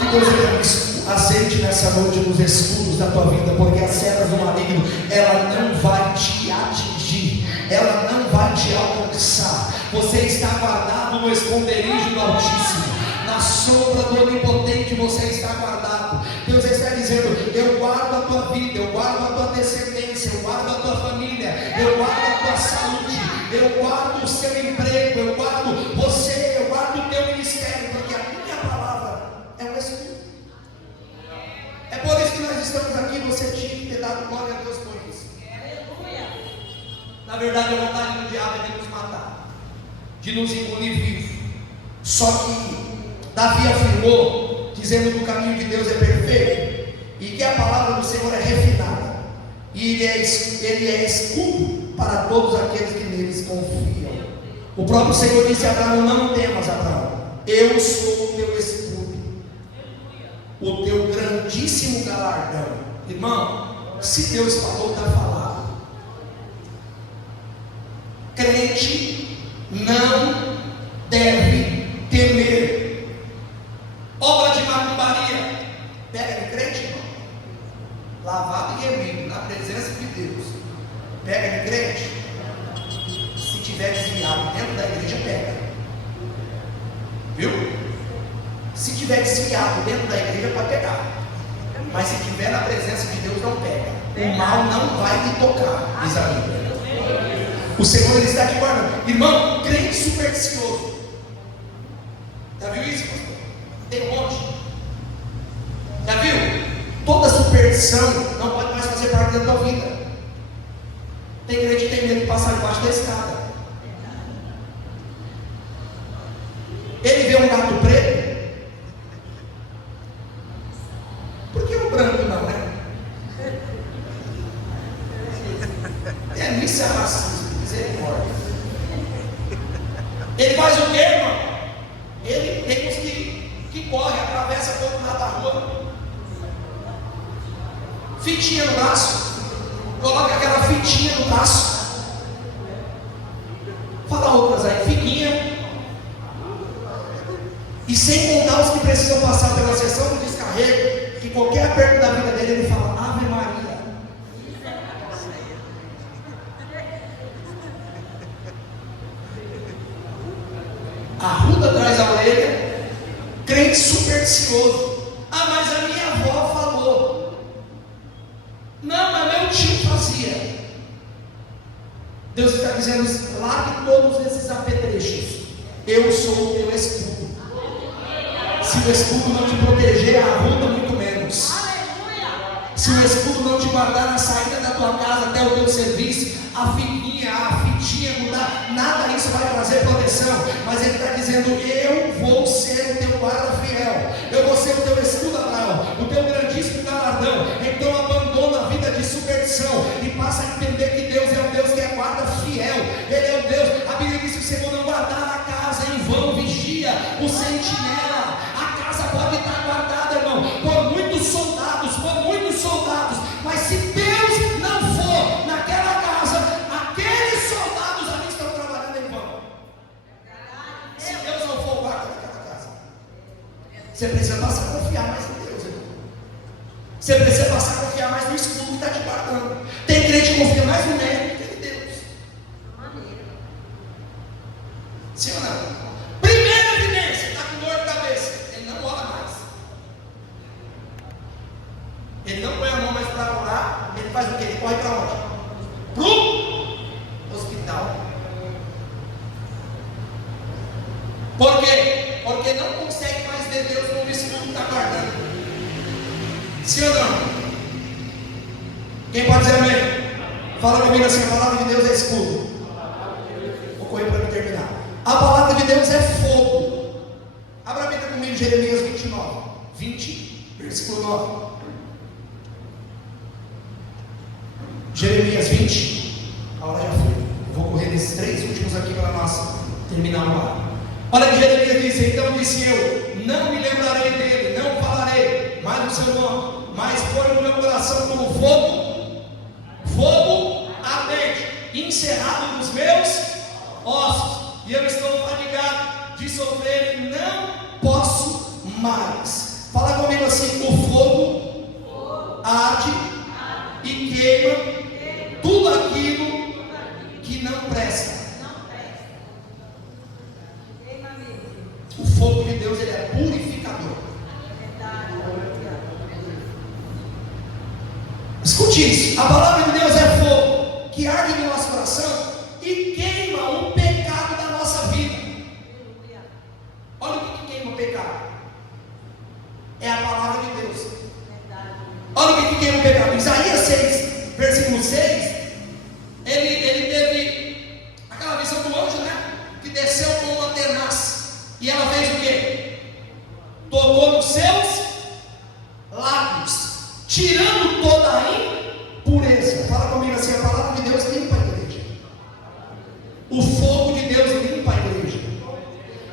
Que Deus dê azeite nessa noite nos escudos da tua vida, porque as setas do maligno, ela não vai te atingir, ela não vai te alcançar. Você está guardado no esconderijo do Altíssimo, na sombra do Onipotente você está guardado. Deus está dizendo: eu guardo a tua vida, eu guardo a tua descendência, eu guardo a tua família, eu guardo a tua saúde, eu guardo o seu emprego, eu guardo você, eu guardo o teu ministério, porque a minha palavra é um escudo. É por isso que nós estamos aqui. Você tinha que ter dado glória a Deus por isso. Na verdade, a vontade do diabo é de nos matar, de nos engolir vivo. Só que Davi afirmou, dizendo que o caminho de Deus é perfeito e que a palavra do Senhor é refinada, e ele é escudo para todos aqueles que neles confiam. O próprio Senhor disse a Abraão: não temas, Abraão, eu sou o teu escudo, o teu grandíssimo galardão. Irmão, se Deus falou, está falado. Crente não deve temer obra de macumbaria. Pega de crente, irmão, lavado e remido na presença de Deus. Pega de crente, se tiver desviado dentro da igreja, pega, viu? Se tiver desviado dentro da igreja, pode pegar, mas se tiver na presença de Deus, não pega. O mal não vai te tocar, diz a Bíblia. O Senhor, ele está te guardando. Irmão, crente supersticioso, já viu isso, pastor? Tem um monte. Já viu? Toda superstição não pode mais fazer parte da tua vida. Tem crente que tem medo de passar debaixo da escada. Ele vê um gato preto. Por que o branco não, né? Isso é racismo, misericórdia. Ele faz o quê, irmão? Ele tem uns que corre, atravessa todo lado da rua, fitinha no braço, coloca aquela fitinha no braço. Fala outras aí, fiquinha. E sem contar os que precisam passar pela sessão de descarrego, que qualquer aperto da vida dele, ele fala Ave Maria. Arruda atrás da orelha, crente supersticioso. Ah, mas a minha avó falou. Não, mas meu tio fazia. Deus está dizendo: largue todos esses apetrechos. Eu sou o teu escudo. Se o escudo não te proteger, arruda muito menos. Se o escudo não te guardar na saída da tua casa até o teu serviço, a fitinha, não dá nada, isso vai trazer proteção. Mas ele está dizendo: eu vou ser o teu guarda fiel, eu vou ser o teu escudo, Abraão, o teu grandíssimo galardão. Então abandona a vida de superstição e passa a entender que Deus é um Deus que é guarda fiel. Ele é o Deus. A Bíblia diz que o Senhor não guardar a casa em vão, vigia o sentinela. A casa pode estar guardada, irmão, por muitos soldados, mas se Deus não for naquela casa, aqueles soldados ali estão trabalhando em vão. Se Deus não for o guarda daquela casa, você precisa passar a confiar mais em Deus, irmão. Você precisa passar a confiar mais no escudo que está te guardando. Tem crente que confia mais no médico que em Deus. Sim ou não? Primeira evidência: está com dor de cabeça, ele não ora mais. Ele não põe a mão mais para orar. Ele faz o quê? Ele corre para onde? Para Sim ou não? Quem pode dizer amém? Fala comigo assim: a palavra de Deus é escudo. Vou correr para me terminar. A palavra de Deus é fogo. Abra a Bíblia comigo, Jeremias 20, versículo 9. Jeremias 20, a hora já foi. Eu vou correr nesses 3 últimos aqui para nós terminar o ar. Olha que Jeremias disse: então disse eu, não me lembrarei dele, não falarei mais do seu nome, mas põe no meu coração como fogo ardente, encerrado nos meus ossos, e eu estou fatigado de sofrer e não posso mais. Fala comigo assim: o fogo arde e queima tudo aquilo que não presta. O fogo de Deus, ele é purificador. Escute isso: a palavra de Deus é fogo que arde no nosso coração e queima o pecado da nossa vida. Olha o que queima o pecado. É a palavra de Deus. Olha o que queima o pecado. Isaías 6, versículo 6, ele teve aquela visão do anjo, né? Que desceu com uma tenaz. E ela fez o quê? Tocou nos seus lábios, tirando toda a impureza. Fala comigo assim: a palavra de Deus limpa a igreja. O fogo de Deus limpa a igreja.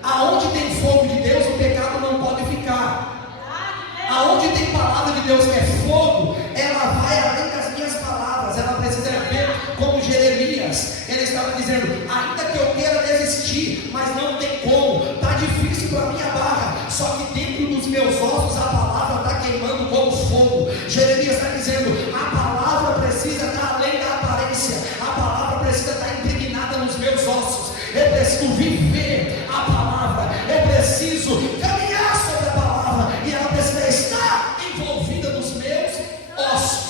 Aonde tem fogo de Deus, o pecado não pode ficar. Aonde tem palavra de Deus que é fogo, ela vai além das minhas palavras. Ela precisa ver como Jeremias. Ele estava dizendo: ainda que eu queira desistir, mas não tem como. Está difícil para a minha barra. Só que dentro dos meus ossos a palavra está queimando como fogo. Jeremias está dizendo: a palavra precisa estar além da aparência. A palavra precisa estar impregnada nos meus ossos. Eu preciso viver a palavra. Eu preciso caminhar sobre a palavra. E ela precisa estar envolvida nos meus ossos,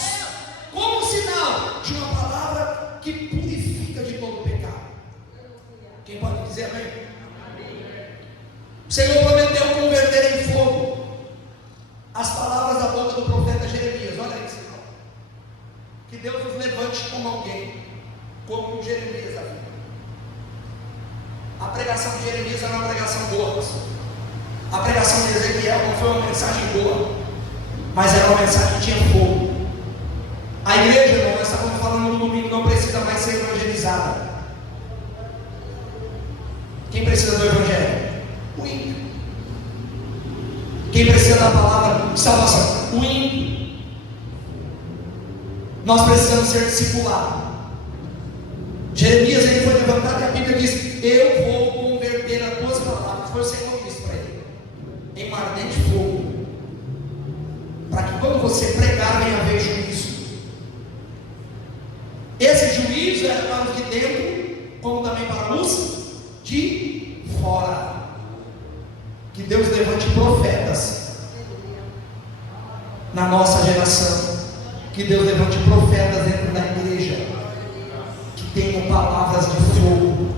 como sinal de uma palavra que purifica de todo pecado. Quem pode dizer amém? O Senhor prometeu converter em fogo as palavras da boca do profeta Jeremias. Olha isso, irmão. Que Deus nos levante como alguém, como Jeremias da vida. A pregação de Jeremias era uma pregação boa, pastor. A pregação de Ezequiel não foi uma mensagem boa, mas era uma mensagem que tinha fogo. A igreja, irmão, nós estávamos falando no domingo, não precisa mais ser evangelizada. Quem precisa do evangelho? O ímpio. Quem precisa da palavra de salvação? O ímpio. Nós precisamos ser discipulados. Jeremias, ele foi levantado e a Bíblia diz: eu vou converter as tuas palavras. Foi o Senhor que disse para ele: em um ardente fogo, para que quando você pregar venha haver juízo. Esse juízo era para os de dentro, como também para os de fora. Que Deus levante profetas na nossa geração. Que Deus levante profetas dentro da igreja, que tenham palavras de fogo,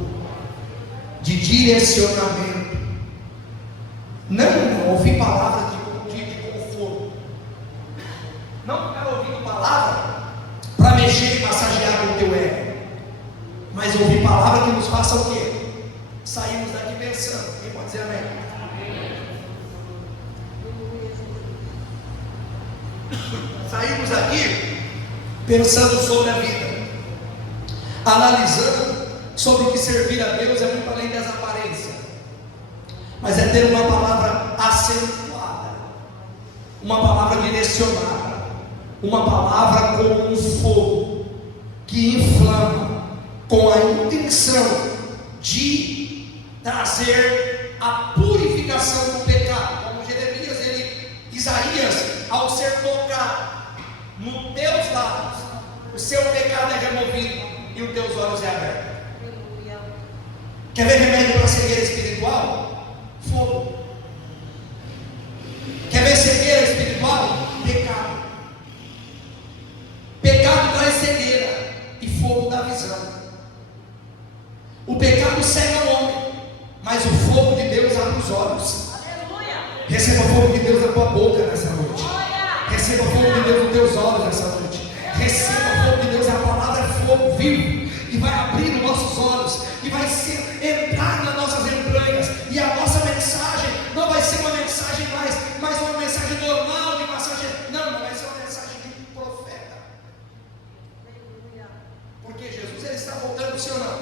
de direcionamento. Não ouvir palavras de conforto. Não ficar ouvindo palavra para mexer e massagear o teu ego, mas ouvir palavra que nos faça o quê? Saímos daqui pensando. Quem pode dizer amém? Saímos daqui pensando sobre a vida, analisando sobre o que servir a Deus é muito além das aparências, mas é ter uma palavra acentuada, uma palavra direcionada, uma palavra como um fogo que inflama, com a intenção de trazer a purificação do pecado. Como Jeremias, Isaías, ao ser tocado nos teus lábios, o seu pecado é removido e os teus olhos é aberto. Quer ver remédio para cegueira espiritual? Fogo. Quer ver cegueira espiritual? Pecado. Pecado traz cegueira e fogo dá visão. O pecado cega o homem, mas o fogo de Deus abre os olhos. Receba o fogo de Deus na tua boca nessa noite. receba fogo de Deus nos teus olhos nessa noite. Receba fogo de Deus, a palavra é fogo vivo, e vai abrir os nossos olhos, e vai entrar nas nossas entranhas, e a nossa mensagem não vai ser uma mensagem mais uma mensagem normal, de massagem, não vai ser uma mensagem de profeta, porque Jesus ele está voltando, sim ou não?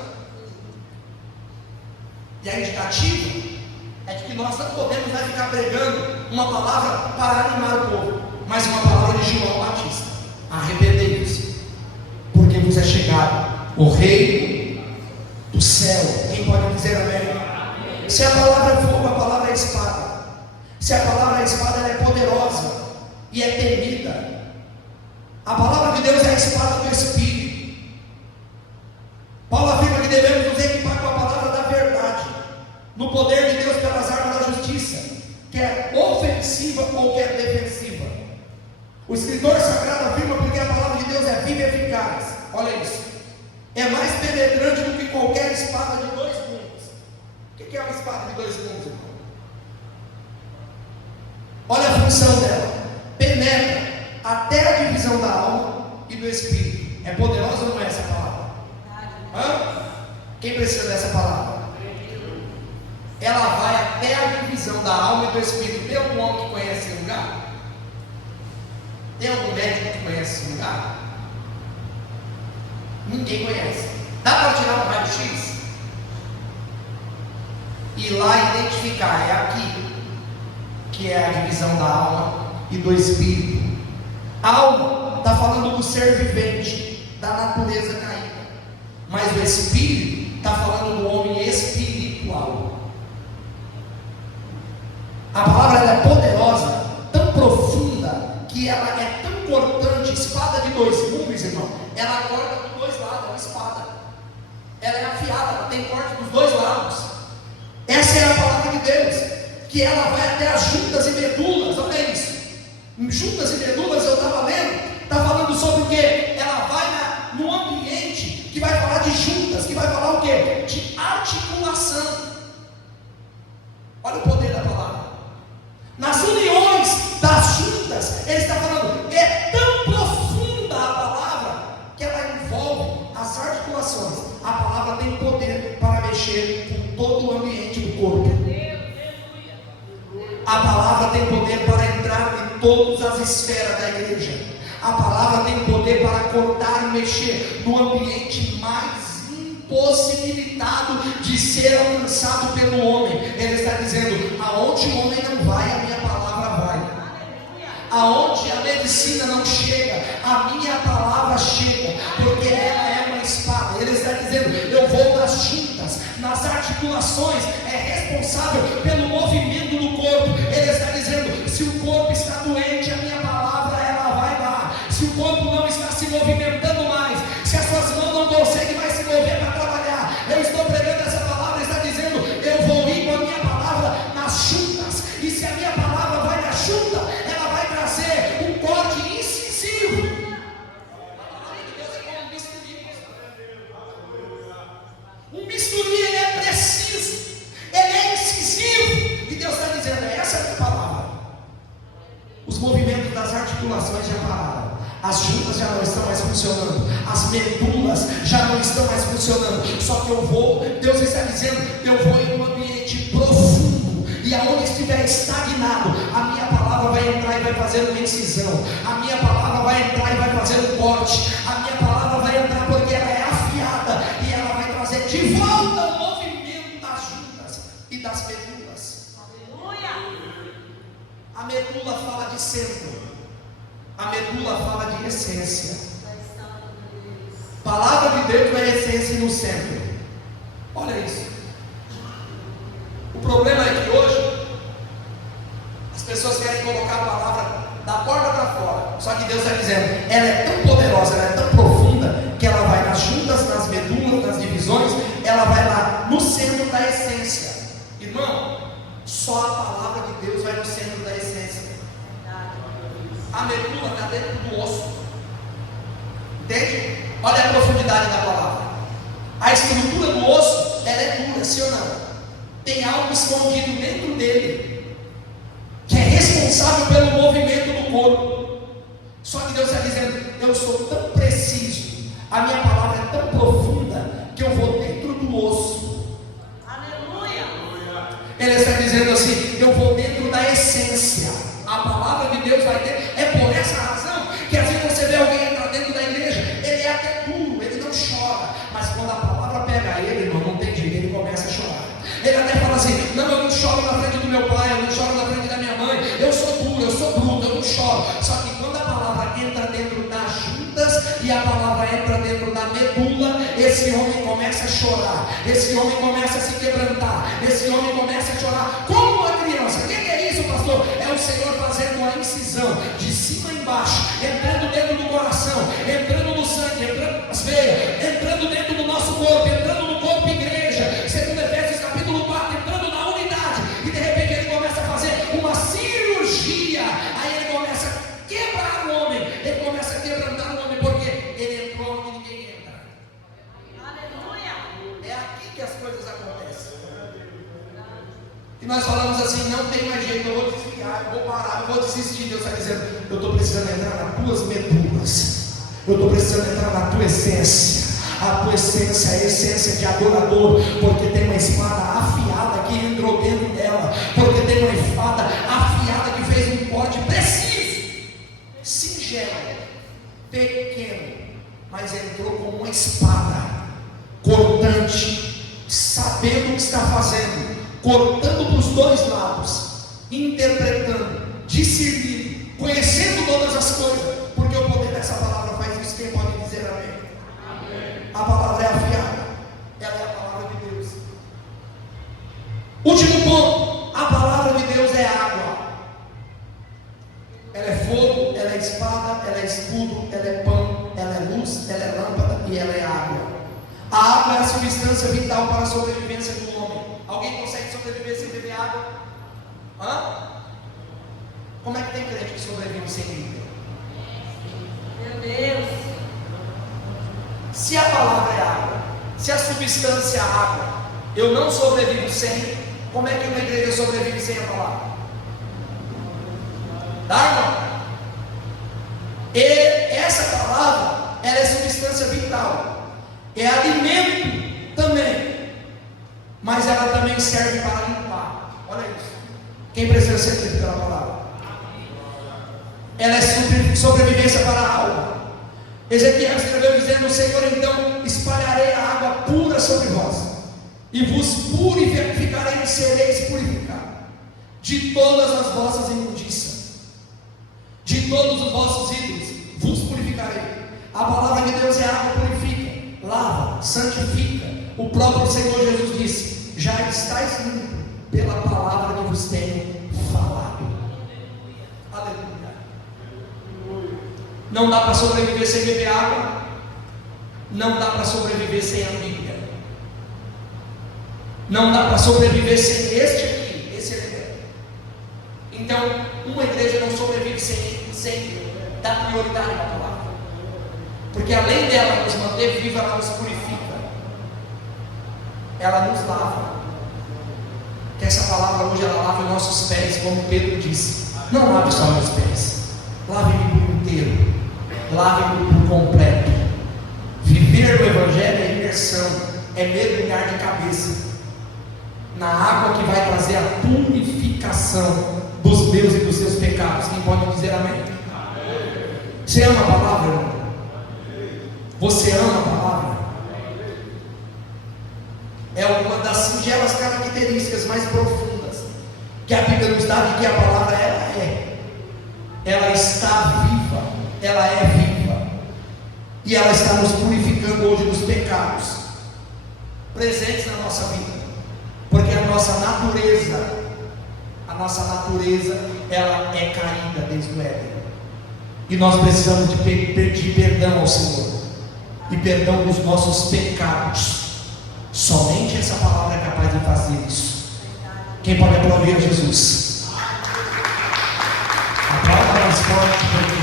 E a indicativa é de que nós não podemos ficar pregando uma palavra para animar o povo, mas uma palavra de João Batista: arrependei-vos, porque vos é chegado o reino do céu. Quem pode dizer amém? Se a palavra é fogo, a palavra é espada. Se a palavra é espada, ela é poderosa e é temida. A palavra de Deus é a espada do Espírito. Paulo afirma que devemos nos equipar com a palavra da verdade, no poder de Deus pelas armas da justiça, quer ofensiva ou quer defensiva. O escritor sagrado afirma porque a palavra de Deus é viva e eficaz. Olha isso. É mais penetrante do que qualquer espada de 2 gumes. O que é uma espada de 2 gumes, irmão? Olha a função dela. Penetra até a divisão da alma e do espírito. É poderosa ou não é essa palavra? Quem precisa dessa palavra? Ela vai até a divisão da alma e do espírito. Tem algum homem que conhece esse lugar? Tem algum médico que conhece esse lugar? Ninguém conhece. Dá para tirar um raio-x e lá identificar, é aqui que é a divisão da alma e do espírito. A alma está falando do ser vivente, da natureza caída, mas o espírito está falando do homem espiritual. A palavra ela é poderosa, tão profunda, que ela é tão cortante. Espada de 2 gumes, irmão, ela corta dos 2 lados, é uma espada, ela é afiada, ela tem corte dos 2 lados. Essa é a palavra de Deus, que ela vai até as juntas e medulas. Olha isso, juntas e medulas, eu estava lendo, está falando sobre o que? Ela vai no ambiente que vai falar de juntas, que vai falar o que? De articulação. Olha o poder da palavra. Nas uniões das juntas, ele está falando, é tão profunda a palavra, que ela envolve as articulações. A palavra tem poder para mexer com todo o ambiente do corpo. A palavra tem poder para entrar em todas as esferas da igreja. A palavra tem poder para cortar e mexer no ambiente mais impossibilitado de ser alcançado pelo homem. Ele está dizendo, aonde o homem não vai, a minha palavra vai. Aonde a medicina não chega, a minha palavra chega, porque ela é uma espada. Ele está dizendo, eu vou nas juntas, nas articulações, é responsável pelo movimento do corpo. Ele está dizendo, se o corpo está doente, a minha palavra ela vai lá. Se o corpo não está se movimentando mais, se as suas mãos não conseguem mais se mover para trabalhar, eu estou pregando essa palavra, está dizendo, eu vou ir com a minha palavra nas juntas. E se a minha palavra vai na junta, ela vai trazer um corte incisivo. A palavra de Deus é como um bisturi. Um bisturi, ele é preciso, ele é incisivo. E Deus está dizendo, essa é a minha palavra. Os movimentos das articulações já pararam. As juntas já não estão mais funcionando, as medulas já não estão mais funcionando. Só que eu vou, Deus está dizendo, eu vou em um ambiente profundo, e aonde estiver estagnado, a minha palavra vai entrar e vai fazer uma incisão. A minha palavra vai entrar e vai fazer um corte. A minha palavra vai entrar porque ela é afiada, e ela vai trazer de volta o movimento das juntas e das medulas. Aleluia! A medula fala de centro. A medula fala de essência. Palavra de Deus é essência no centro. Olha isso. O problema é que hoje as pessoas querem colocar a palavra da porta para fora. Só que Deus está dizendo, ela é tão poderosa, ela é tão profunda, que ela vai nas juntas, nas medulas, nas divisões, ela vai lá no centro da essência. Irmão, só a palavra de Deus vai no centro da essência. A medula está dentro do osso. Entende? Olha a profundidade da palavra. A estrutura do osso, ela é dura, sim ou não? Tem algo escondido dentro dele, que é responsável pelo movimento do corpo. Só que Deus está dizendo: eu sou tão preciso, a minha palavra é tão profunda, que eu vou dentro do osso. Aleluia. Ele está dizendo assim: eu vou dentro da essência. A palavra de Deus vai ter. É por essa razão que às vezes você vê alguém entrar dentro da igreja, ele é até duro, ele não chora, mas quando a palavra pega ele, irmão, não tem jeito, ele começa a chorar. Ele até fala assim: não, eu não choro na frente do meu pai, eu não choro na frente da minha mãe, eu sou duro, eu sou bruto, eu não choro. Só que quando a palavra entra dentro das juntas e a palavra entra dentro da medula, esse homem começa a chorar, esse homem começa a se quebrantar, esse homem começa a chorar como uma criança. O que é isso, pastor? É o Senhor fazendo uma incisão de cima a embaixo, entrando dentro do coração, entrando no sangue, entrando nas veias, entrando dentro do nosso corpo, entrando no corpo igreja, segundo Efésios capítulo 4, entrando na unidade, e de repente ele começa a fazer uma cirurgia. Aí ele começa a quebrar o homem, ele começa a quebrantar o homem, porque ele entrou onde ninguém entra. Aleluia. É aqui que as coisas acontecem. E nós falamos assim: não tem mais jeito, eu vou desviar, eu vou parar, eu vou desistir. Deus está dizendo: eu estou precisando entrar nas tuas medulas, eu estou precisando entrar na tua essência. A tua essência é a essência de adorador, porque tem uma espada afiada que entrou dentro dela, porque tem uma espada afiada que fez um corte preciso, singelo, pequeno, mas entrou como uma espada cortante, sabendo o que está fazendo, cortando para os dois lados, interpretando, discernindo, conhecendo todas as coisas, porque o poder dessa palavra faz isso. Quem pode dizer amém? A palavra é afiada, ela é a palavra de Deus. Último ponto: a palavra de Deus é água. Ela é fogo, ela é espada, ela é escudo, ela é pão, ela é luz, ela é lâmpada e ela é água. A água é a substância vital para a sobrevivência do homem. Alguém consegue sobreviver sem beber água? Como é que tem crente que sobrevive sem beber? Meu Deus. Se a palavra é água, se a substância é água, eu não sobrevivo sem. Como é que uma igreja sobrevive sem a palavra? Tá, irmão? E essa palavra, ela é substância vital, é alimento também, mas ela também serve para limpar. Olha isso. Quem precisa ser limpo pela palavra? Ela é sobrevivência para a alma. Ezequiel escreveu dizendo: o Senhor então espalharei a água pura sobre vós, e vos purificarei, e sereis purificados de todas as vossas imundícias, de todos os vossos ídolos vos purificarei. A palavra de Deus é água, purifica, lava, santifica. O próprio Senhor Jesus disse: já estáis limpo pela palavra que vos tenho falado. Aleluia. Não dá para sobreviver sem beber água, não dá para sobreviver sem a Bíblia, não dá para sobreviver sem este aqui, esse elemento. Então, uma igreja não sobrevive sem dar prioridade à palavra, porque além dela nos manter viva, ela nos purifica, ela nos lava. Que essa palavra hoje ela lava os nossos pés, como Pedro disse: não lave só meus pés, lave-me por inteiro, lave-me por completo. Viver o Evangelho é imersão, é mergulhar de cabeça na água que vai trazer a purificação dos meus e dos seus pecados. Quem pode dizer amém? Você ama a palavra, irmão? Você ama a palavra? É uma das singelas características mais profundas que a Bíblia nos dá de que a palavra ela está viva, ela é viva, e ela está nos purificando hoje dos pecados presentes na nossa vida, porque a nossa natureza ela é caída desde o Éden, e nós precisamos de pedir perdão ao Senhor, e perdão dos nossos pecados. Somente essa palavra é capaz de fazer isso. Quem pode aplaudir a Jesus? Aplauda mais forte, porque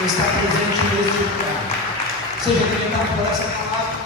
Jesus está presente neste lugar. Seja alimentado por essa palavra.